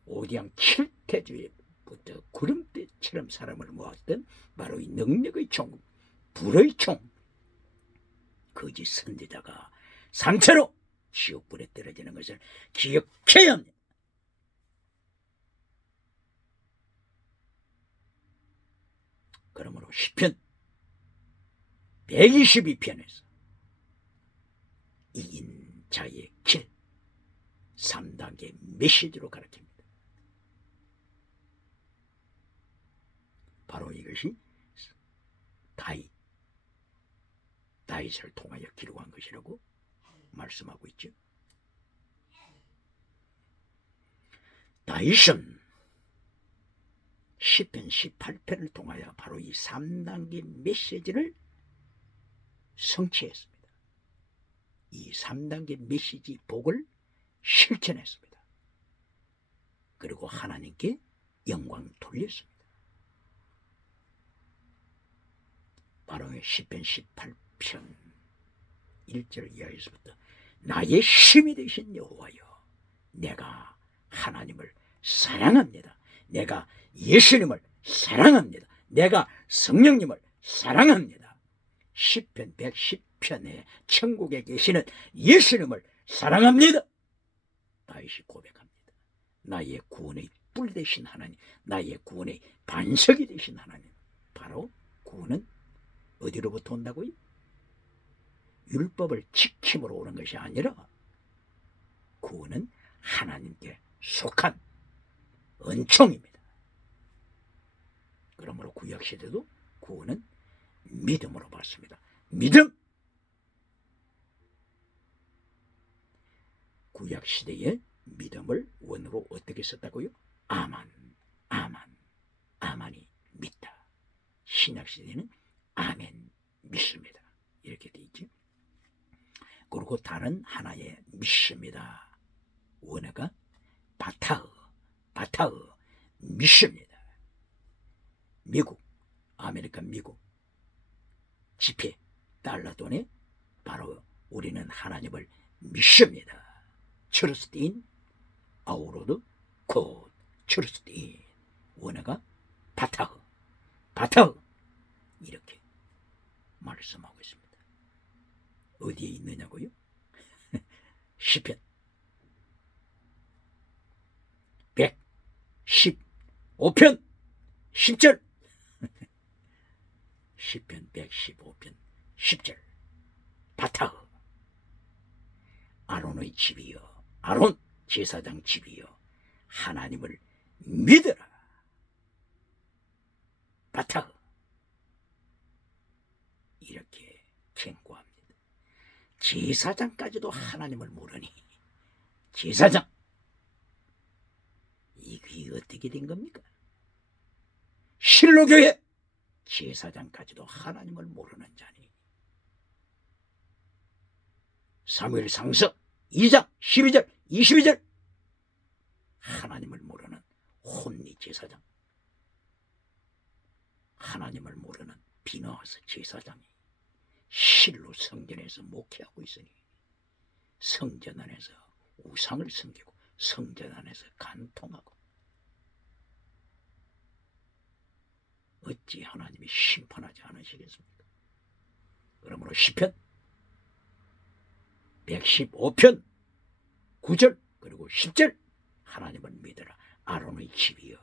오디양 칠태주에부터 구름대처럼 사람을 모았던 바로 이 능력의 총, 불의 총 거짓 선지자가 산채로 지옥불에 떨어지는 것을 기억해야 합니다. 그러므로 시편 122편에서 이긴 자의 길 3단계 메시지로 가르칩니다. 바로 이것이 다윗을 통하여 기록한 것이라고 말씀하고 있죠. 다윗은 시편 18편을 통하여 바로 이 3단계 메시지를 성취했습니다. 이 3단계 메시지 복을 실천했습니다. 그리고 하나님께 영광을 돌렸습니다. 바로 시편 18편 1절 이하에서부터 나의 힘이 되신 여호와여 내가 하나님을 사랑합니다. 내가 예수님을 사랑합니다. 내가 성령님을 사랑합니다. 시편 110편에 천국에 계시는 예수님을 사랑합니다. 다윗이 고백합니다. 나의 구원의 뿔 되신 하나님, 나의 구원의 반석이 되신 하나님. 바로 구원은 어디로부터 온다고요? 율법을 지킴으로 오는 것이 아니라 구원은 하나님께 속한 은총입니다. 그러므로 구약시대도 구원은 믿음으로 받습니다. 믿음! 구약시대의 믿음을 원어로 어떻게 썼다고요? 아만이 믿다. 신약시대는 아멘, 믿습니다. 이렇게 돼 있죠. 그리고 다른 하나의 믿습니다. 원어가 바타흐, 믿습니다. 미국, 아메리카 미국 지폐 달러돈에 바로 우리는 하나님을 믿습니다. Trust in our Lord God. Trust in. 원어가 바타흐 이렇게 말씀하고 있습니다. 어디에 있느냐고요? 시편 115편 10절 시편 115편 10절 바타흐 아론의 집이여 아론 제사장 집이여 하나님을 믿으라. 바타흐 이렇게 경고합니다. 제사장까지도 하나님을 모르니 제사장 이게 어떻게 된 겁니까? 실로교회 제사장까지도 하나님을 모르는 자니 사무엘상서 2장 12절 22절 하나님을 모르는 혼미 제사장 하나님을 모르는 비너하스 제사장이 실로 성전에서 목회하고 있으니 성전 안에서 우상을 섬기고 성전 안에서 간통하고 어찌 하나님이 심판하지 않으시겠습니까? 그러므로 시편 115편 9절 그리고 10절 하나님을 믿으라. 아론의 집이여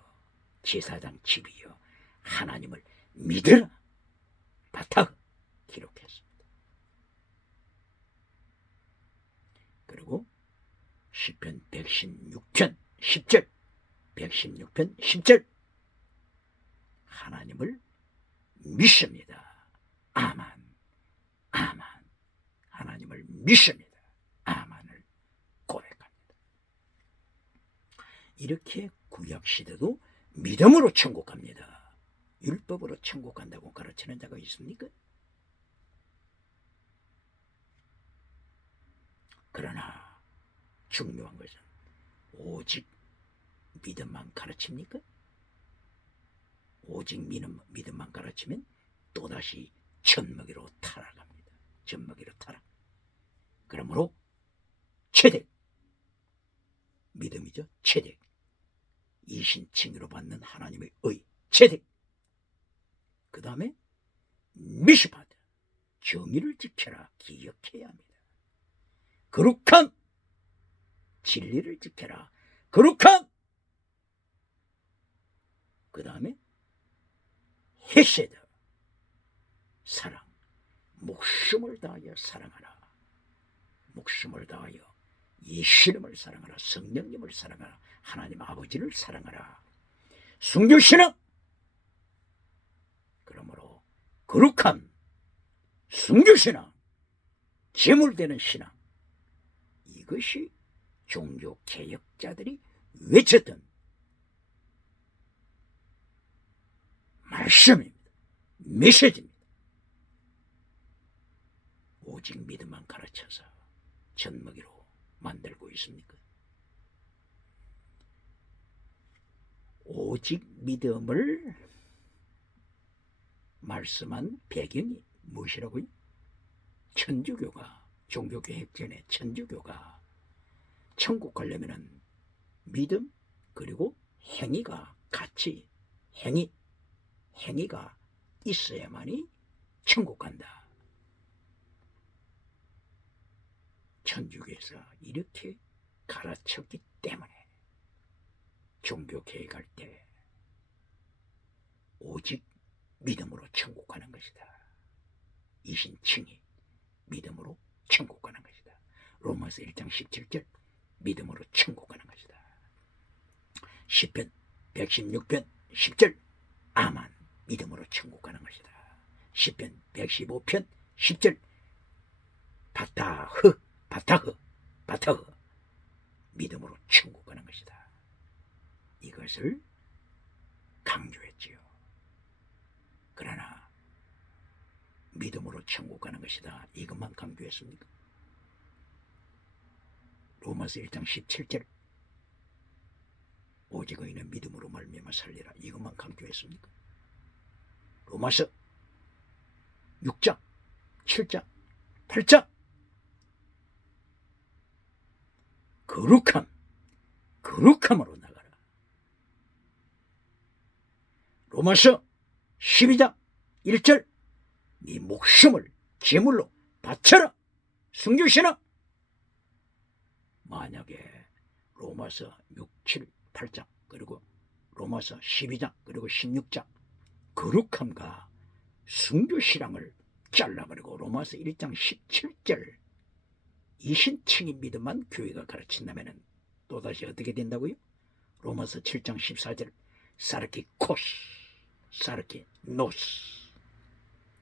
제사장 집이여 하나님을 믿으라. 바타흐 기록했습니다. 그리고 시편 116편 10절 116편 10절 하나님을 믿습니다. 아만 하나님을 믿습니다. 아만을 고백합니다. 이렇게 구약시대도 믿음으로 천국 갑니다. 율법으로 천국 간다고 가르치는 자가 있습니까? 그러나 중요한 것은 오직 믿음만 가르칩니까? 오직 믿음만 가르치면 또다시 젖먹이로 타락합니다. 젖먹이로 타락. 그러므로 체득, 믿음이죠. 체득, 이신칭의로 받는 하나님의 의, 체득. 그 다음에 미시파드, 정의를 지켜라, 기억해야 합니다. 거룩함, 진리를 지켜라, 거룩함. 그 다음에 헤세드, 사랑, 목숨을 다하여 사랑하라. 목숨을 다하여 예수님을 사랑하라, 성령님을 사랑하라, 하나님 아버지를 사랑하라. 순교신앙. 그러므로 거룩함, 순교신앙, 제물되는 신앙, 이것이 종교개혁자들이 외쳤던 말씀입니다. 메시지입니다. 오직 믿음만 가르쳐서 젖먹이로 만들고 있습니까? 오직 믿음을 말씀한 배경이 무엇이라고요? 천주교가, 종교개혁 전에 천주교가 천국 가려면은 믿음 그리고 행위가 같이, 행위가 있어야만이 천국 간다. 천주교에서 이렇게 가르쳤기 때문에 종교개혁할 때 오직 믿음으로 천국 가는 것이다. 이신칭의 믿음으로 천국 가는 것이다. 로마서 1장 17절 믿음으로 천국 가는 것이다. 시편 116편 10절 아만 믿음으로 천국 가는 것이다. 시편 115편 10절 바타흐 믿음으로 천국 가는 것이다. 이것을 강조했지요. 그러나 믿음으로 천국 가는 것이다, 이것만 강조했습니까? 로마서 1장 17절 오직 의인은 믿음으로 말미암아 살리라, 이것만 강조했습니까? 로마서 6장 7장 8장 거룩함으로 나가라. 로마서 12장 1절 네 목숨을 제물로 바쳐라, 순교신앙. 만약에 로마서 6, 7, 8장 그리고 로마서 12장 그리고 16장 거룩함과 순교신앙을 잘라버리고 로마서 1장 17절 이신칭의 믿음만 교회가 가르친다면 또다시 어떻게 된다고요? 로마서 7장 14절 사르키 코스 사르키 노스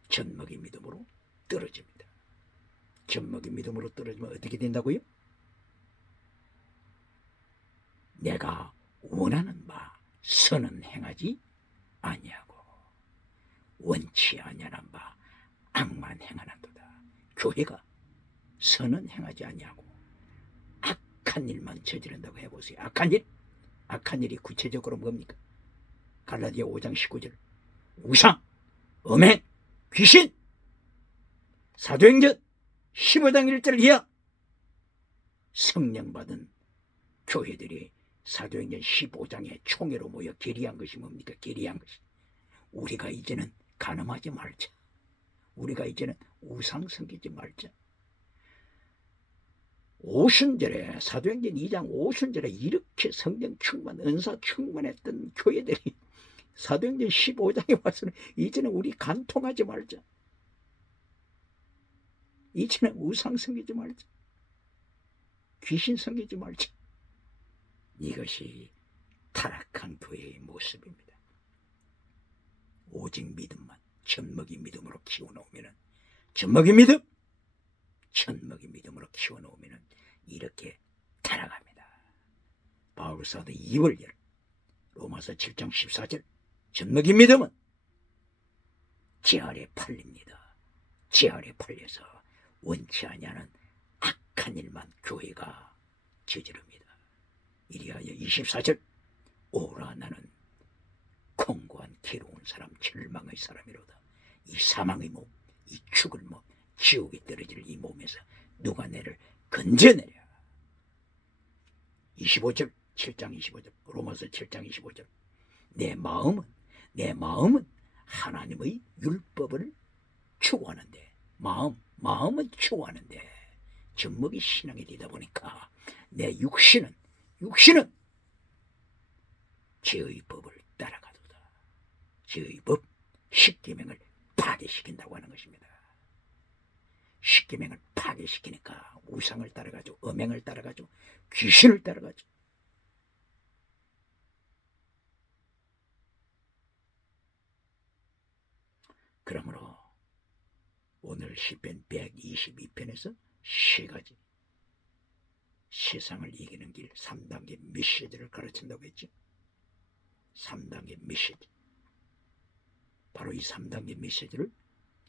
젖먹이 믿음으로 떨어집니다. 젖먹이 믿음으로 떨어지면 어떻게 된다고요? 내가 원하는 바 선은 행하지 아니하고 원치 아니하는 바 악만 행하는도다. 교회가 선은 행하지 아니하고 악한 일만 저지른다고 해보세요. 악한 일이 구체적으로 뭡니까? 갈라디아 5장 19절 우상, 음행, 귀신. 사도행전 15장 1절 이하 성령 받은 교회들이 사도행전 15장에 총회로 모여 결의한 것이 뭡니까? 결의한 것이 우리가 이제는 간음하지 말자, 우리가 이제는 우상 섬기지 말자. 오순절에 사도행전 2장 오순절에 이렇게 성령 충만, 은사 충만했던 교회들이 사도행전 15장에 와서는 이제는 우리 간통하지 말자, 이제는 우상 섬기지 말자, 귀신 섬기지 말자. 이것이 타락한 교회의 모습입니다. 오직 믿음만 젖먹이 믿음으로 키워놓으면 젖먹이 믿음으로 키워놓으면 이렇게 타락합니다. 바울 사도 2월 로마서 7장 14절. 젖먹이 믿음은 제 아래 팔립니다. 제 아래 팔려서 원치 아니하는 악한 일만 교회가 저지릅니다. 이리하여 24절. 오라 나는 공고한 괴로운 사람, 절망의 사람이로다. 이 사망의 몸, 이 죽을 몸, 지옥에 떨어질 이 몸에서 누가 나를 건져내랴. 25절, 7장 25절, 로마서 7장 25절. 내 마음은 하나님의 율법을 추구하는데, 마음은 추구하는데 젖먹이 신앙이 되다 보니까 내 육신은 죄의 법을 따라가도다. 죄의 법, 십계명을 파괴시킨다고 하는 것입니다. 십계명을 파괴시키니까 우상을 따라가죠. 음행을 따라가죠. 귀신을 따라가죠. 그러므로 오늘 시편 122편에서 세 가지 세상을 이기는 길 3단계 메시지를 가르친다고 했죠. 3단계 메시지. 바로 이 3단계 메시지를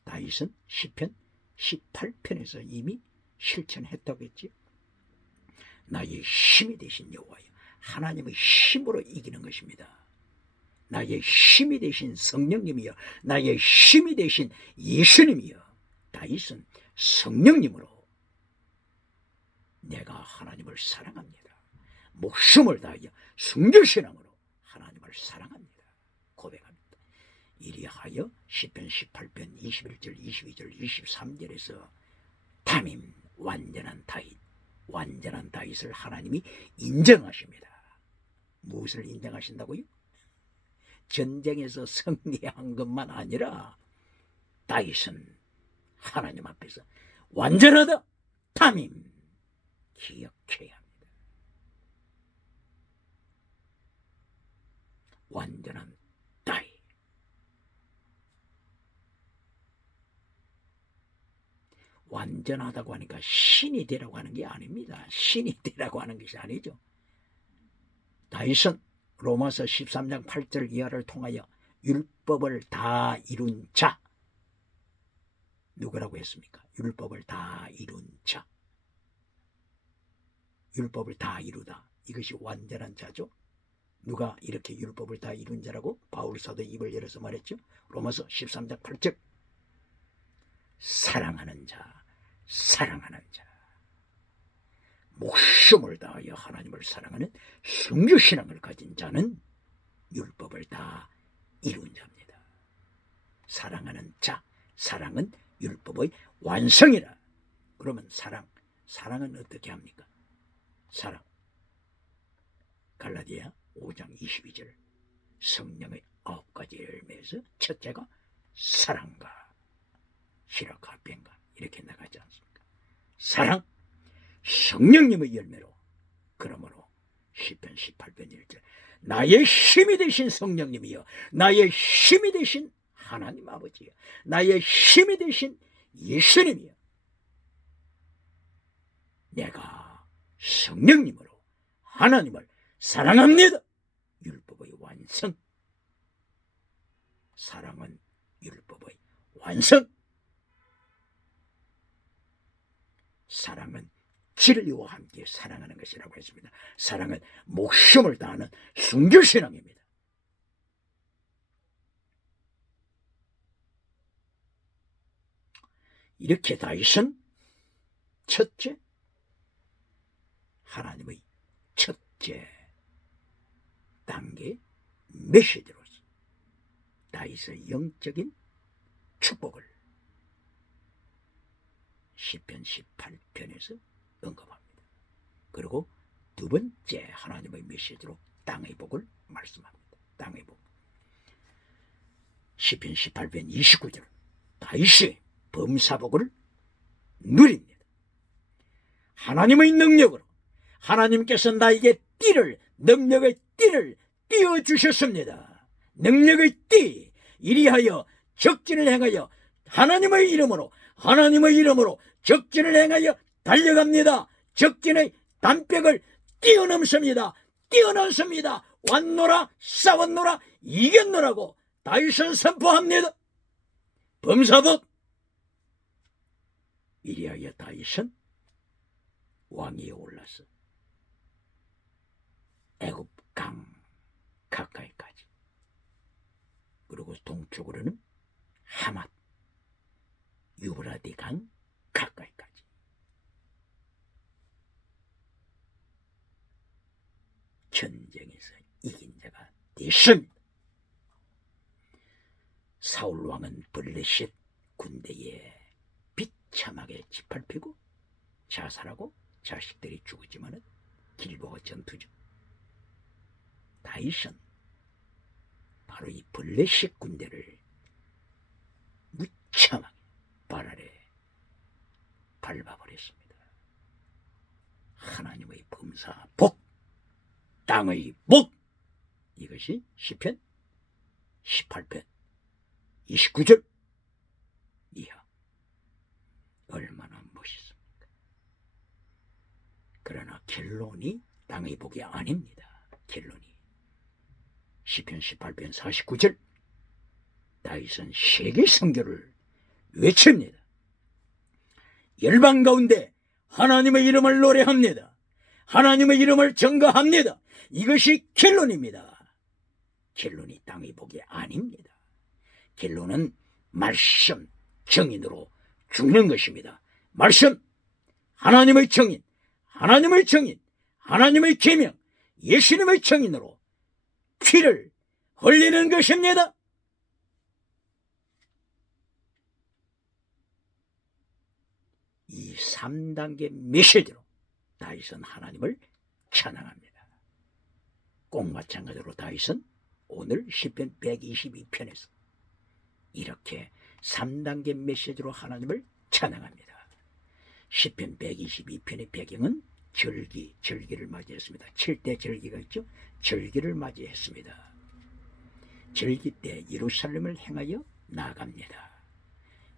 다윗은 시편 18편에서 이미 실천했다고 했죠. 나의 힘이 되신 여호와여, 하나님의 힘으로 이기는 것입니다. 나의 힘이 되신 성령님이여, 나의 힘이 되신 예수님이여. 다윗은 성령님으로 내가 하나님을 사랑합니다. 목숨을 다하여 순결신앙으로 하나님을 사랑합니다. 고백합니다. 이리하여 시편 18편 21절 22절 23절에서 담임 완전한 다윗을 하나님이 인정하십니다. 무엇을 인정하신다고요? 전쟁에서 승리한 것만 아니라 다윗은 하나님 앞에서 완전하다. 담임 기억해야 합니다. 완전한 다윗. 완전하다고 하니까 신이 되라고 하는 게 아닙니다. 신이 되라고 하는 것이 아니죠. 다윗은 로마서 13장 8절 이하를 통하여 율법을 다 이룬 자. 누구라고 했습니까? 율법을 다 이룬 자. 율법을 다 이루다. 이것이 완전한 자죠. 누가 이렇게 율법을 다 이룬 자라고 바울 사도 입을 열어서 말했죠. 로마서 13장 8절. 사랑하는 자. 목숨을 다하여 하나님을 사랑하는 순교신앙을 가진 자는 율법을 다 이룬 자입니다. 사랑하는 자, 사랑은 율법의 완성이라. 그러면 사랑은 어떻게 합니까? 사랑. 갈라디아 5장 22절. 성령의 9가지 열매에서 첫째가 사랑과 희락과 평강 이렇게 나가지 않습니까? 사랑, 성령님의 열매로. 그러므로 시편 18편 1절. 나의 힘이 되신 성령님이여, 나의 힘이 되신 하나님 아버지여, 나의 힘이 되신 예수님이여, 내가 성령님으로 하나님을 사랑합니다. 율법의 완성. 사랑은 율법의 완성. 사랑은 진리와 함께 사랑하는 것이라고 했습니다. 사랑은 목숨을 다하는 순교신앙입니다. 이렇게 다윗은 첫째, 하나님의 첫째 단계 메시지로서 다윗의 영적인 축복을 시편 18편에서 언급합니다. 그리고 두 번째 하나님의 메시지로 땅의 복을 말씀합니다. 땅의 복. 시편 18편 29절. 다윗이 범사복을 누립니다. 하나님의 능력으로 하나님께서 나에게 능력의 띠를 띄워주셨습니다. 능력의 띠. 이리하여 적진을 행하여 하나님의 이름으로 적진을 행하여 달려갑니다. 적진의 담벽을 뛰어넘습니다. 왔노라 싸웠노라 이겼노라고 다윗은 선포합니다. 범사복. 이리하여 다윗은 왕위에 올라서 애굽강 가까이까지, 그리고 동쪽으로는 하맛 유브라디 강 가까이까지 전쟁에서 이긴 자가 됐습니다. 사울 왕은 블레셋 군대에 비참하게 짓밟히고 자살하고 자식들이 죽었지만은 길보아 전투죠. 다윗은 바로 이 블레셋 군대를 무참하게 발 아래 밟아버렸습니다. 하나님의 범사 복, 땅의 복. 이것이 시편 18편 29절 이하. 얼마나 멋있습니까? 그러나 결론이 땅의 복이 아닙니다. 결론이 시편 18편 49절 다윗은 세계 선교를 외칩니다. 열방 가운데 하나님의 이름을 노래합니다. 하나님의 이름을 전가합니다. 이것이 결론입니다. 결론이 땅의 복이 아닙니다. 결론은 말씀 정인으로 죽는 것입니다. 말씀, 하나님의 정인, 하나님의 정인, 하나님의 계명, 예수님의 정인으로 피를 흘리는 것입니다. 이 3단계 메시지로 다윗은 하나님을 찬양합니다. 꼭 마찬가지로 다윗은 오늘 시편 122편에서 이렇게 3단계 메시지로 하나님을 찬양합니다. 시편 122편의 배경은 절기를 맞이했습니다. 7대 절기가 있죠. 절기를 맞이했습니다. 절기 때 예루살렘을 향하여 나아갑니다.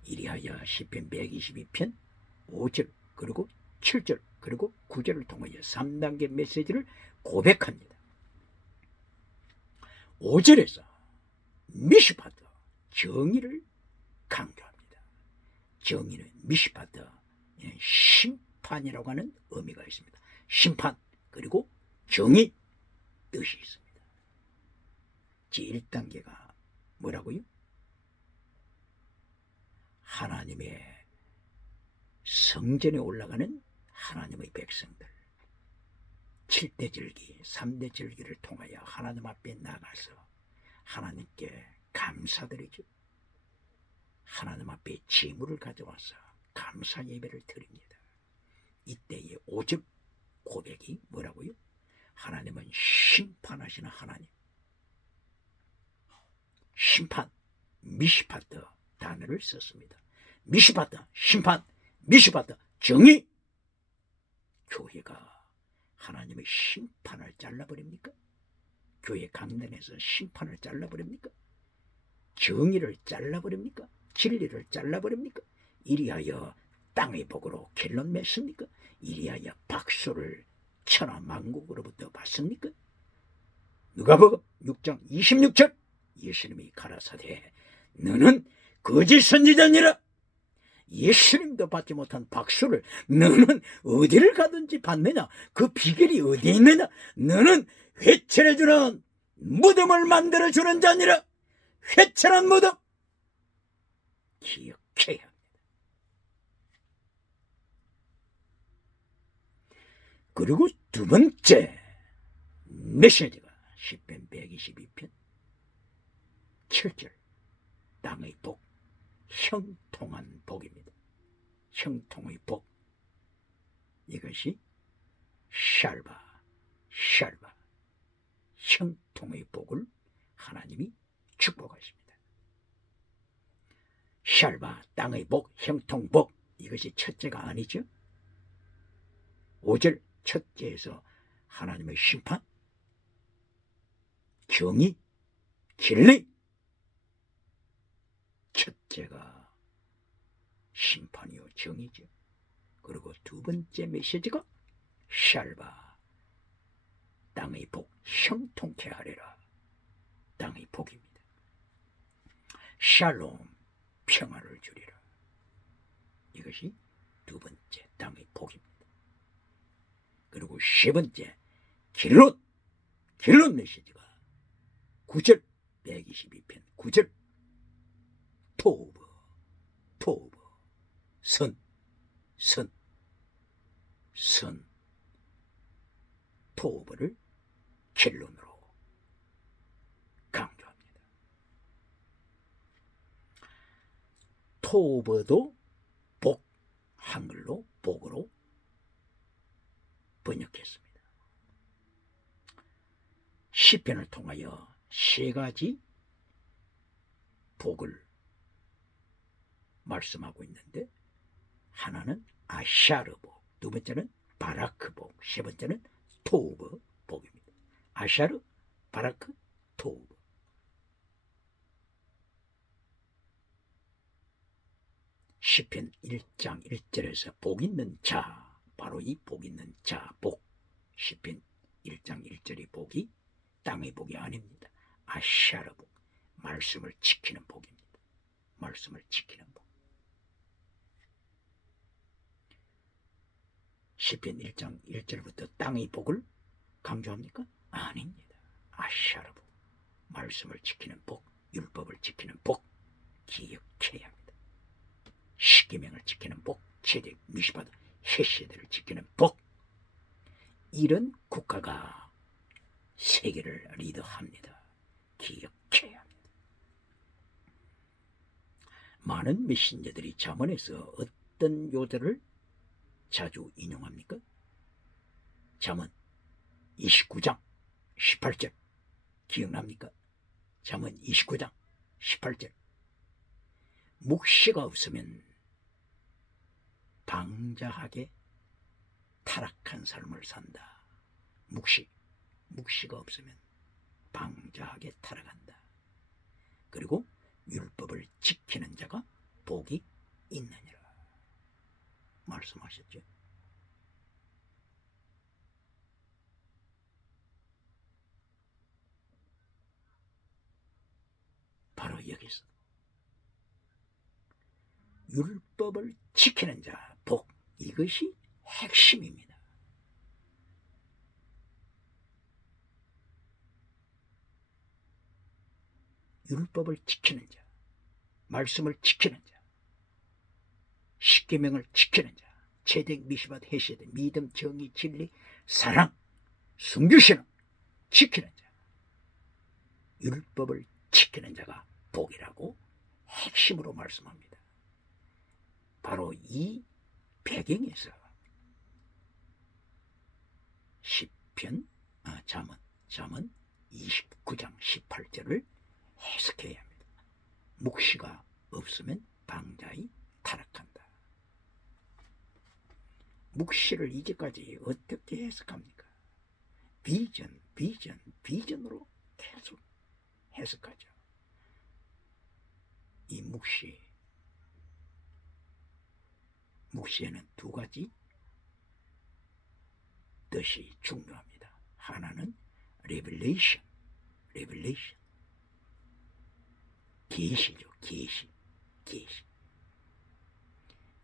이리하여 시편 122편 5절 그리고 7절 그리고 9절을 통하여 3단계 메시지를 고백합니다. 5절에서 미시파트 정의를 강조합니다. 정의는 미시파트 심판이라고 하는 의미가 있습니다. 심판 그리고 정의 뜻이 있습니다. 제1단계가 뭐라고요? 하나님의 성전에 올라가는 하나님의 백성들, 7대 절기, 3대 절기를 통하여 하나님 앞에 나가서 하나님께 감사드리죠. 하나님 앞에 제물을 가져와서 감사 예배를 드립니다. 이때의 5절 고백이 뭐라고요? 하나님은 심판하시는 하나님. 심판, 미시파트 단어를 썼습니다. 미시파트, 심판, 미시파트, 정의. 교회가 하나님의 심판을 잘라버립니까? 교회 강단에서 심판을 잘라버립니까? 정의를 잘라버립니까? 진리를 잘라버립니까? 이리하여 땅의 복으로 결론 맺습니까? 이리하여 박수를 천하 만국으로부터 받습니까? 누가복음 6장 26절 예수님이 가라사대 너는 거짓 선지자니라. 예수님도 받지 못한 박수를 너는 어디를 가든지 받느냐? 그 비결이 어디에 있느냐? 너는 회칠해주는 무덤을 만들어주는 자니라. 회칠한 무덤 기억해야 합니다. 그리고 두 번째 메시지가 시편 122편 7절 땅의 복, 형통한 복입니다. 형통의 복. 이것이 샬바 형통의 복을 하나님이 축복하십니다. 샬바 땅의 복, 형통복. 이것이 첫째가 아니죠. 5절 첫째에서 하나님의 심판, 정의, 진리. 첫째가 심판이요 정의죠. 그리고 두 번째 메시지가 샬바 땅의 복 형통케 하리라. 땅의 복입니다. 샬롬 평화를 주리라. 이것이 두 번째 땅의 복입니다. 그리고 세 번째 길롯 메시지가 9절 122편 9절 토브 선 토브를 길론으로 강조합니다. 토브도 복, 한글로 복으로 번역했습니다. 시편을 통하여 세 가지 복을 말씀하고 있는데, 하나는 아샤르 복, 두 번째는 바라크 복, 세 번째는 토브 복입니다. 아샤르, 바라크, 토브. 시편 1장 1절에서 복 있는 자, 바로 이 복 있는 자 복, 시편 1장 1절의 복이 땅의 복이 아닙니다. 아샤르 복, 말씀을 지키는 복입니다. 말씀을 지키는 복. 시편 1장 1절부터 땅의 복을 강조합니까? 아닙니다. 아샤르 복, 말씀을 지키는 복, 율법을 지키는 복, 기억해야 합니다. 십계명을 지키는 복, 제덱, 미시바드, 헤세드를 지키는 복. 이런 국가가 세계를 리더합니다. 기억해야 합니다. 많은 메신저들이 잠언에서 어떤 요절을 자주 인용합니까? 잠언 29장 18절 기억납니까? 잠언 29장 18절 묵시가 없으면 방자하게 타락한 삶을 산다. 묵시가 없으면 방자하게 타락한다. 그리고 율법을 지키는 자가 복이 있느니라 말씀하셨죠. 바로 여기서 율법을 지키는 자 복, 이것이 핵심입니다. 율법을 지키는 자, 말씀을 지키는 자, 십계명을 지키는 자, 제덱, 미시밧, 헤세드, 믿음, 정의, 진리, 사랑, 순교신앙 지키는 자, 율법을 지키는 자가 복이라고 핵심으로 말씀합니다. 바로 이 배경에서 잠언 29장 18절을 해석해야 합니다. 묵시가 없으면 방자히 타락한다. 묵시를 이제까지 어떻게 해석합니까? 비전으로 계속 해석하죠. 이 묵시에는 두 가지 뜻이 중요합니다. 하나는 레벨레이션, 계시죠.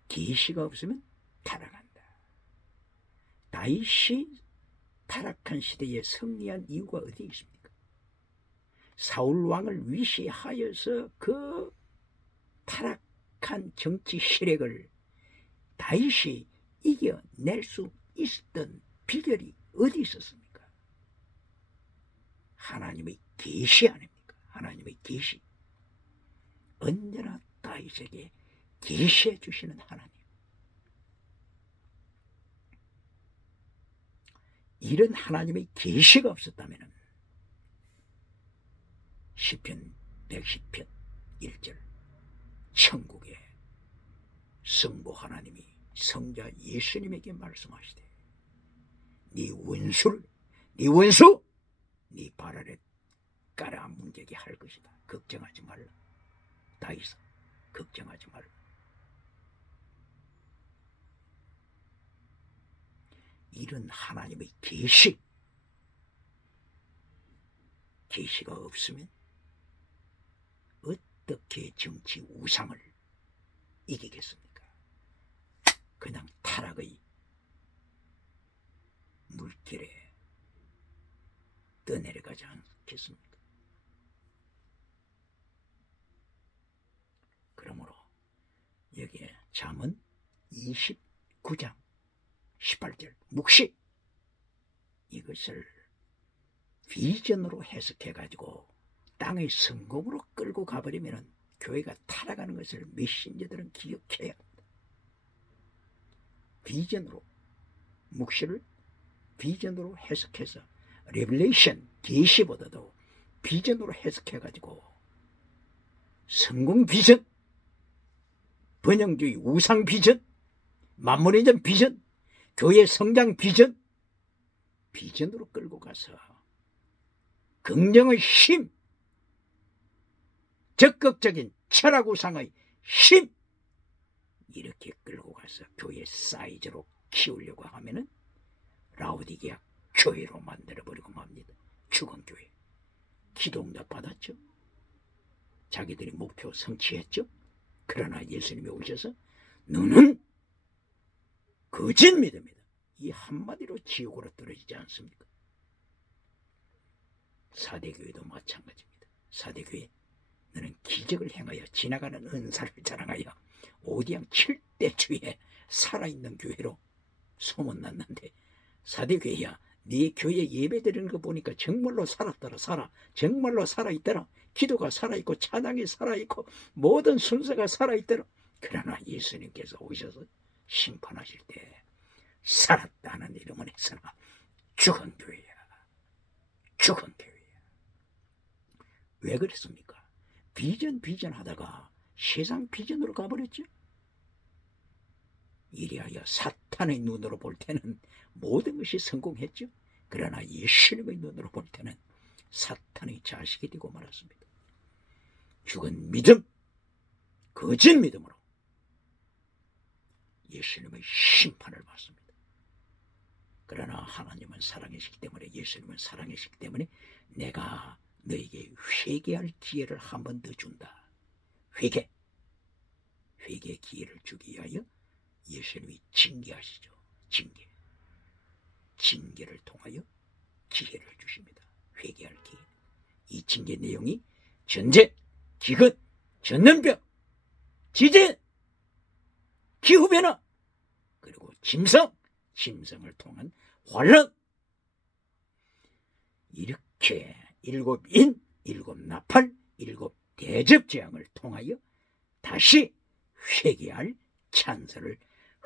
계시가 없으면 타락한다. 다윗이 타락한 시대에 승리한 이유가 어디에 있습니까? 사울 왕을 위시하여서 그 타락한 정치 세력을 다윗이 이겨낼 수 있었던 비결이 어디 있었습니까? 하나님의 계시 아닙니까? 하나님의 계시. 언제나 다윗에게 계시해 주시는 하나님. 이런 하나님의 계시가 없었다면 시편 110편 1절 천국의 성부 하나님이 성자 예수님에게 말씀하시되 네 원수 네 발 아래 깔아뭉개게 할 것이다. 걱정하지 말라. 다윗아, 걱정하지 말라. 이런 하나님의 계시, 계시가 없으면 어떻게 정치 우상을 이기겠습니까? 그냥 타락의 물길에 떠내려가지 않겠습니까? 그러므로 여기에 잠언 29장 18절 묵시, 이것을 비전으로 해석해가지고 땅의 성공으로 끌고 가버리면 교회가 타락하는 것을 메신저들은 기억해야 합니다. 비전으로, 묵시를 비전으로 해석해서 레벨레이션, 계시보다도 비전으로 해석해가지고 성공 비전, 번영주의 우상 비전, 만문의 전 비전, 교회 성장 비전, 비전으로 끌고 가서 긍정의 힘, 적극적인 철학 우상의 힘, 이렇게 끌고 가서 교회 사이즈로 키우려고 하면은 라오디게아 교회로 만들어버리고 맙니다. 죽은 교회. 기도응답 받았죠. 자기들이 목표 성취했죠. 그러나 예수님이 오셔서 너는 거짓 믿음이다, 이 한마디로 지옥으로 떨어지지 않습니까? 사대교회도 마찬가지입니다. 사대교회, 너는 기적을 행하여 지나가는 은사를 자랑하여 오디양 7대 주에 살아있는 교회로 소문났는데, 사대교회야, 네 교회 예배드리는 거 보니까 정말로 살았더라. 정말로 살아있더라. 기도가 살아있고 찬양이 살아있고 모든 순서가 살아있더라. 그러나 예수님께서 오셔서 심판하실 때 살았다는 이름은 했으나 죽은 교회야. 죽은 교회야. 왜 그랬습니까? 비전 하다가 세상 비전으로 가버렸죠. 이리하여 사탄의 눈으로 볼 때는 모든 것이 성공했죠. 그러나 예수님의 눈으로 볼 때는 사탄의 자식이 되고 말았습니다. 죽은 믿음, 거짓 믿음으로 예수님의 심판을 받습니다. 그러나 하나님은 사랑이시기 때문에, 예수님은 사랑이시기 때문에 내가 너에게 회개할 기회를 한 번 더 준다. 회개 기회를 주기 위하여 예수님이 징계하시죠. 징계를 통하여 기회를 주십니다. 회개할 기회. 이 징계 내용이 전쟁, 기근, 전염병, 지진, 기후변화, 그리고 짐승을 통한 환란, 이렇게 7인, 7나팔, 7대접재앙을 통하여 다시 회개할 찬스를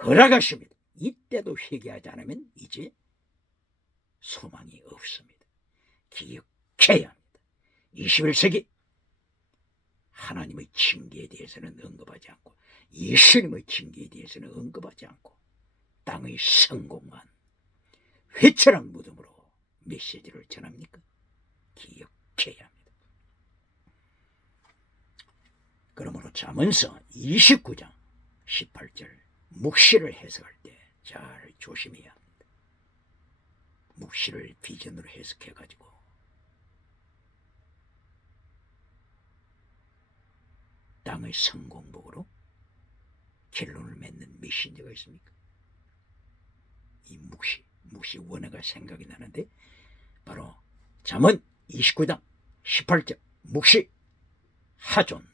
허락하십니다. 이때도 회개하지 않으면 이제 소망이 없습니다. 기억해야 합니다. 21세기 하나님의 징계에 대해서는 언급하지 않고, 예수님의 징계에 대해서는 언급하지 않고, 땅의 성공만 회철한 무덤으로 메시지를 전합니까? 기억해야 합니다. 그러므로 잠언서 29장 18절 묵시를 해석할 때 잘 조심해야 합니다. 묵시를 비전으로 해석해가지고 땅의 성공복으로 결론을 맺는 메신저가 있습니까? 이 묵시 원어가 생각이 나는데, 바로 잠언 29장 18절 묵시, 하존.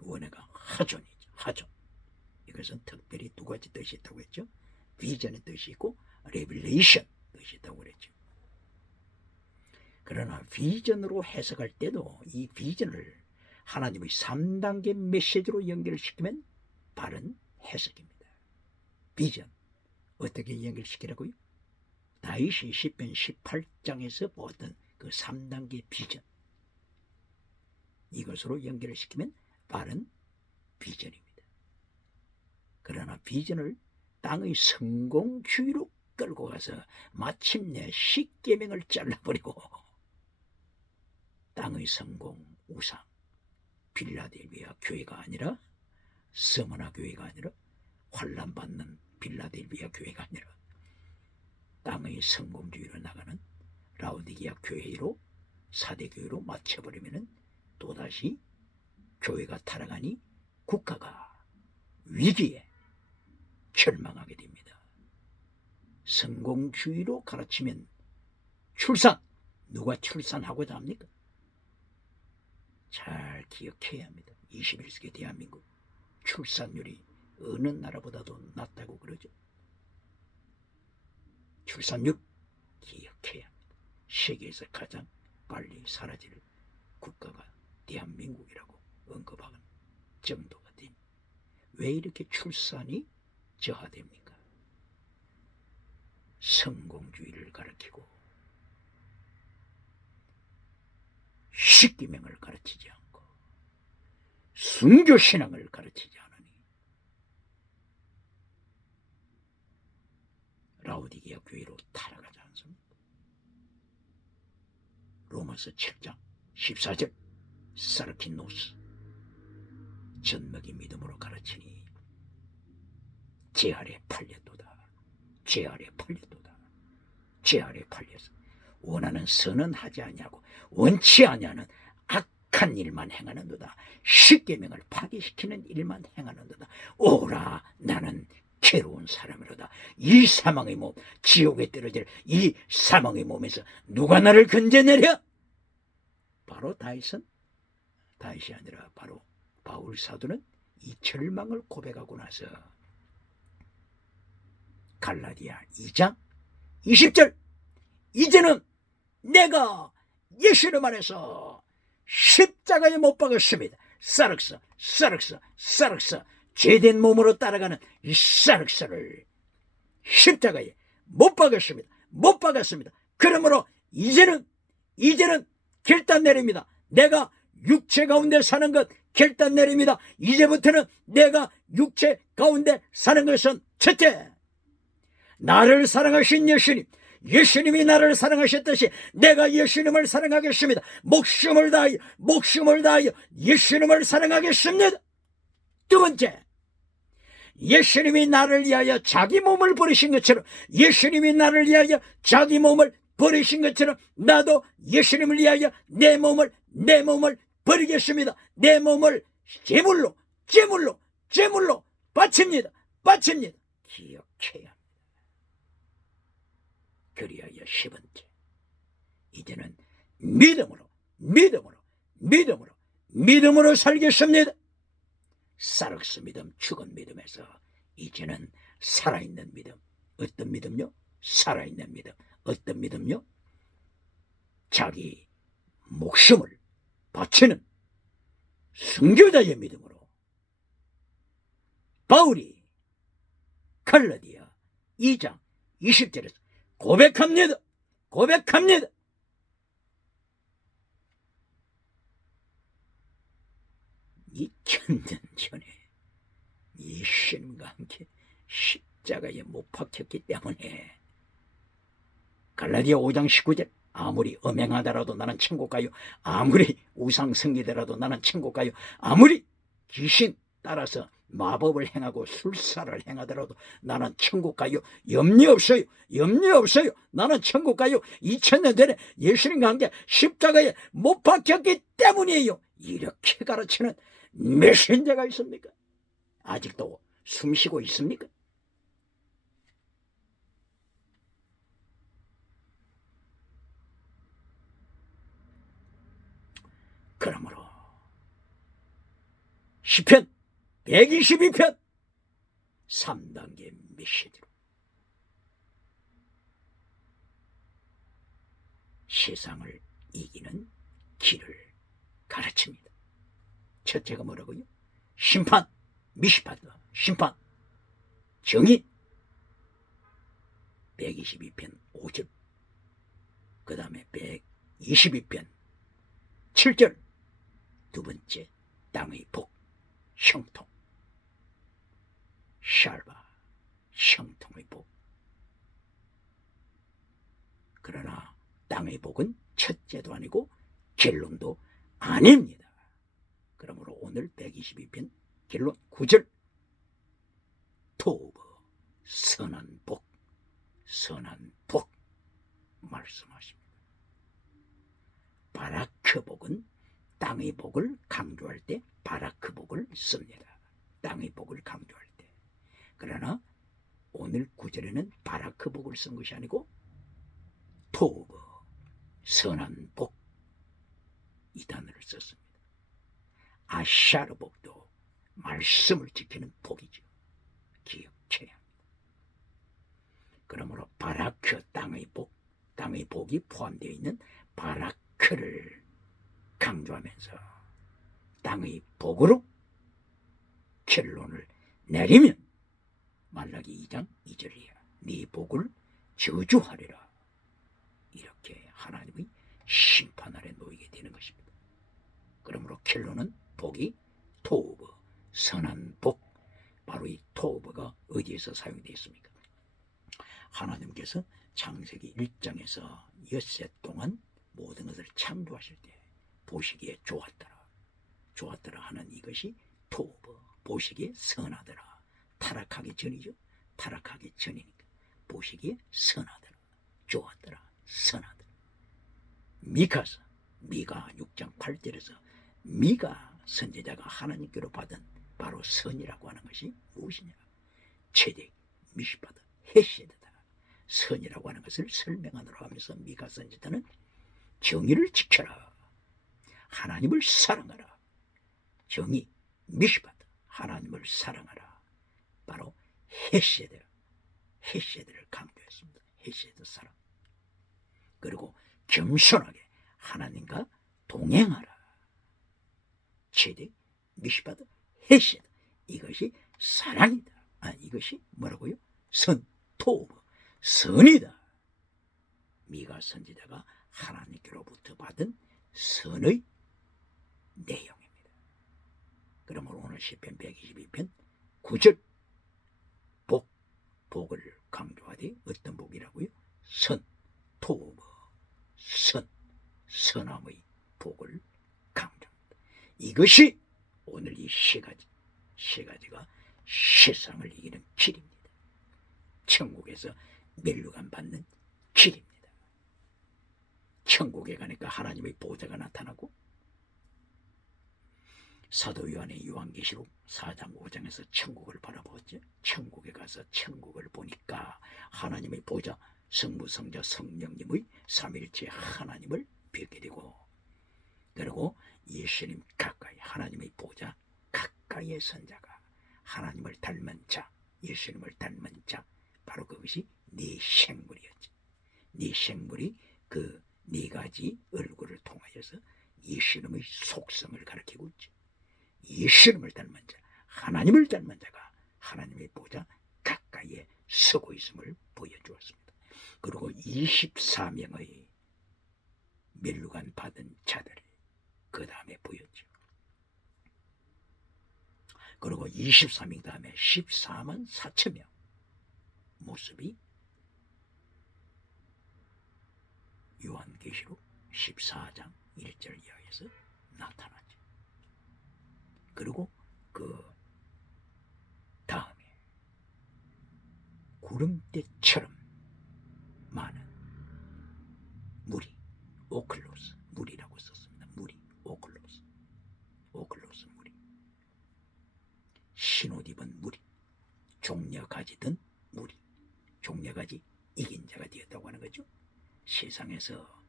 원어가 하존이죠. 하존. 이것은 특별히 두 가지 뜻이 있다고 했죠. 비전의 뜻이 있고 레벨레이션 뜻이 있다고 그랬죠. 그러나 비전으로 해석할 때도 이 비전을 하나님의 3단계 메시지로 연결시키면 바른 해석입니다. 비전 어떻게 연결시키라고요? 다윗이 시편 18장에서 보았던 그 3단계 비전, 이것으로 연결시키면 바른 비전입니다. 그러나 비전을 땅의 성공주의로 끌고 가서 마침내 10계명을 잘라버리고 땅의 성공 우상, 빌라델비아 교회가 아니라, 스무나 교회가 아니라, 환난받는 빌라델비아 교회가 아니라 땅의 성공주의로 나가는 라오디게아 교회로 사대교회로 맞춰버리면 또다시 교회가 타락하니 국가가 위기에 절망하게 됩니다. 성공주의로 가르치면 출산, 누가 출산하고자 합니까? 잘 기억해야 합니다. 21세기 대한민국 출산율이 어느 나라보다도 낮다고 그러죠. 출산율 기억해야 합니다. 세계에서 가장 빨리 사라질 국가가 대한민국이라고 언급하는 정도가 됩니다. 왜 이렇게 출산이 저하됩니까? 성공주의를 가르치고 십계명을 가르치지 않고 순교신앙을 가르치지 않으니 라오디게아 교회로 타락하지 않습니까? 로마서 7장 14절 사르킨노스 젖먹이 믿음으로 가르치니 제 아래 팔렸도다. 제 아래 팔렸도다. 제 아래 팔려서 원하는 선은 하지 아니하고 원치 아니하는 악한 일만 행하는도다. 십계명을 파괴시키는 일만 행하는도다. 오라 나는 괴로운 사람이로다. 이 사망의 몸, 지옥에 떨어질 이 사망의 몸에서 누가 나를 건져내려? 바로 다윗이 아니라 바로 바울 사도는 이 절망을 고백하고 나서 갈라디아 2장 20절 이제는 내가 예수님 안에서 십자가에 못 박았습니다. 사륵서 죄된 몸으로 따라가는 이 사륵서를 십자가에 못 박았습니다. 그러므로 이제는 결단 내립니다. 내가 육체 가운데 사는 것 결단 내립니다. 이제부터는 내가 육체 가운데 사는 것은 첫째, 나를 사랑하신 예수님이 나를 사랑하셨듯이 내가 예수님을 사랑하겠습니다. 목숨을 다하여 예수님을 사랑하겠습니다. 두 번째, 예수님이 나를 위하여 자기 몸을 버리신 것처럼 예수님이 나를 위하여 자기 몸을 버리신 것처럼 나도 예수님을 위하여 내 몸을 버리겠습니다. 내 몸을 제물로 바칩니다. 기억해야 합니다. 그리하여 10번째, 이제는 믿음으로 살겠습니다. 사륵스 믿음, 죽은 믿음에서 이제는 살아있는 믿음. 어떤 믿음요? 살아있는 믿음. 어떤 믿음요? 자기 목숨을 바치는 순교자의 믿음으로 바울이 갈라디아 2장 20절에서 고백합니다. 이 천년 전에 예수님과 함께 십자가에 못 박혔기 때문에 갈라디아 5장 19절 아무리 음행하더라도 나는 천국 가요. 아무리 우상 숭배더라도 나는 천국 가요. 아무리 귀신 따라서 마법을 행하고 술사를 행하더라도 나는 천국 가요. 염려 없어요. 나는 천국 가요. 2000년 전에 예수님과 함께 십자가에 못 박혔기 때문이에요. 이렇게 가르치는 메신저가 있습니까? 아직도 숨쉬고 있습니까? 그러므로 시편 122편 3단계 메시지로 세상을 이기는 길을 가르칩니다. 첫째가 뭐라고요? 심판, 미시판다. 심판, 정의. 122편 5절. 그 다음에 122편 7절. 두 번째, 땅의 복, 형통. 샬바, 형통의 복. 그러나 땅의 복은 첫째도 아니고 결론도 아닙니다. 그러므로 오늘 122편 결론 9절. 토브, 선한 복 말씀하십니다. 복은 땅의 복을 강조할 때 바라크 복을 씁니다. 땅의 복을 강조할 때. 그러나 오늘 구절에는 바라크 복을 쓴 것이 아니고 토브, 선한 복, 이 단어를 썼습니다. 아샤르 복도 말씀을 지키는 복이죠. 기억해야 합니다. 그러므로 바라크, 땅의 복, 땅의 복이 포함되어 있는 바라크를 강조하면서 땅의 복으로 결론을 내리면 말라기 2장 2절이야. 네 복을 저주하리라. 이렇게 하나님의 심판 아래 놓이게 되는 것입니다. 그러므로 결론은 복이 토브, 선한 복. 바로 이 토브가 어디에서 사용되어 있습니까? 하나님께서 창세기 1장에서 엿새 동안 모든 것을 창조하실 때 보시기에 좋았더라 하는 이것이 토브, 보시기에 선하더라. 타락하기 전이죠. 타락하기 전이니까 보시기에 선하더라, 좋았더라, 선하더라. 미가 6장 8절에서 미가 선지자가 하나님께로 받은 바로 선이라고 하는 것이 무엇이냐? 체덱, 미시바드, 헤세드다. 선이라고 하는 것을 설명하도록 하면서 미가 선지자는 정의를 지켜라, 하나님을 사랑하라. 정의, 미시바드, 하나님을 사랑하라. 바로 헤세드를 강조했습니다. 헤세드 사랑. 그리고 겸손하게 하나님과 동행하라. 체덱, 미시바드, 헤세드. 이것이 사랑이다. 이것이 뭐라고요? 선, 토브, 선이다. 미가 선지자가 하나님께로부터 받은 선의 내용입니다. 그러므로 오늘 시편 122편 9절 복을 강조하되 어떤 복이라고요? 선, 토브, 선함의 복을 강조합니다. 이것이 오늘 이 세 가지가 세상을 이기는 길입니다. 천국에서 면류관 받는 길입니다. 천국에 가니까 하나님의 보좌가 나타나고, 사도 요한의 요한계시록 4장 5장에서 천국을 바라보았죠. 천국에 가서 천국을 보니까 하나님의 보좌, 성부, 성자, 성령님의 삼일체 하나님을 뵙게 되고, 그리고 예수님 가까이, 하나님의 보좌 가까이에 선 자가 하나님을 닮은 자, 예수님을 닮은 자, 바로 그것이 네 생물이었지. 네 생물이 그 네 가지 얼굴을 통하여서 예수님의 속성을 가리키고 있지. 예수님을 닮은 자, 하나님을 닮은 자가 하나님의 보좌 가까이에 서고 있음을 보여주었습니다. 그리고 24명의 면류관 받은 자들이 그 다음에 보였죠. 그리고 23명 다음에 14만 4천 명 모습이 요한계시록 14장 1절 이하에서 나타나죠. 그리고 그 다음에 구름대처럼 많은 무리, 오클로스, 무리라고 썼습니다. 무리, 오클로스 무리, 신옷 입은 무리, 종려가지 든 무리, 종려가지 이긴 자가 되었다고 하는 거죠. 세상에서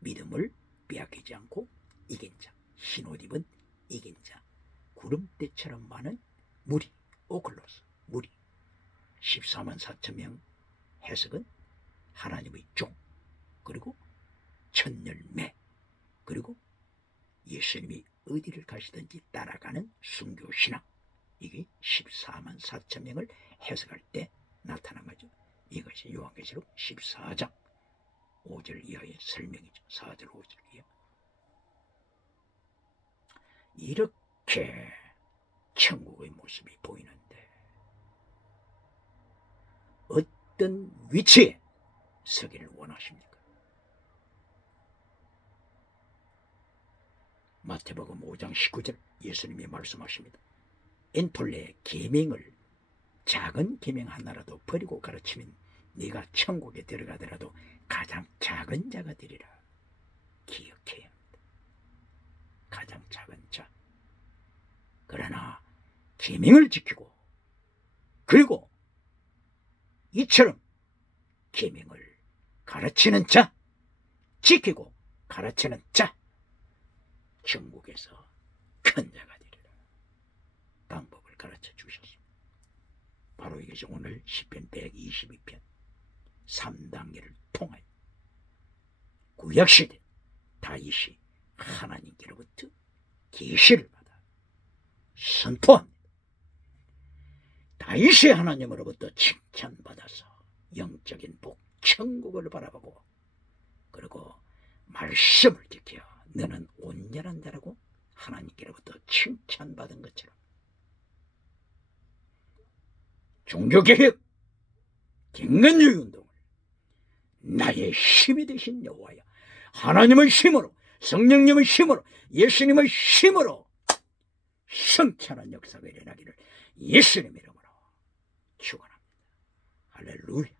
믿음을 빼앗기지 않고 이긴 자, 신옷 입은 이긴 자, 구름대처럼 많은 무리, 오클로스 무리. 14만 4천 명 해석은 하나님의 종, 그리고 천열매, 그리고 예수님이 어디를 가시든지 따라가는 순교신앙. 이게 14만 4천 명을 해석할 때 나타난 거죠. 이것이 요한계시록 14장 5절 이하의 설명이죠. 4절 5절 이하. 이렇게 천국의 모습이 보이는데 어떤 위치에 서기를 원하십니까? 마태복음 5장 19절 예수님이 말씀하십니다. 엔톨레의 계명을, 작은 계명 하나라도 버리고 가르치면 네가 천국에 들어가더라도 가장 작은 자가 되리라. 기억해야 합니다. 작은 자. 그러나 계명을 지키고 그리고 이처럼 계명을 가르치는 자, 지키고 가르치는 자, 천국에서 큰 자가 되리라. 방법을 가르쳐 주셨습니다. 바로 이것이 오늘 시편 122편 3단계를 통하여 구약시대 다윗이 하나님께로부터 계시를 받아 선포합니다. 다윗이 하나님으로부터 칭찬받아서 영적인 복, 천국을 바라보고 그리고 말씀을 지켜 너는 온전한 자라고 하나님께로부터 칭찬받은 것처럼 종교개혁, 갱년주의 운동을 나의 힘이 되신 여호와여, 하나님의 힘으로, 성령님의 힘으로, 예수님의 힘으로 성찬한 역사가 일어나기를 예수님의 이름으로 축원합니다. 할렐루야.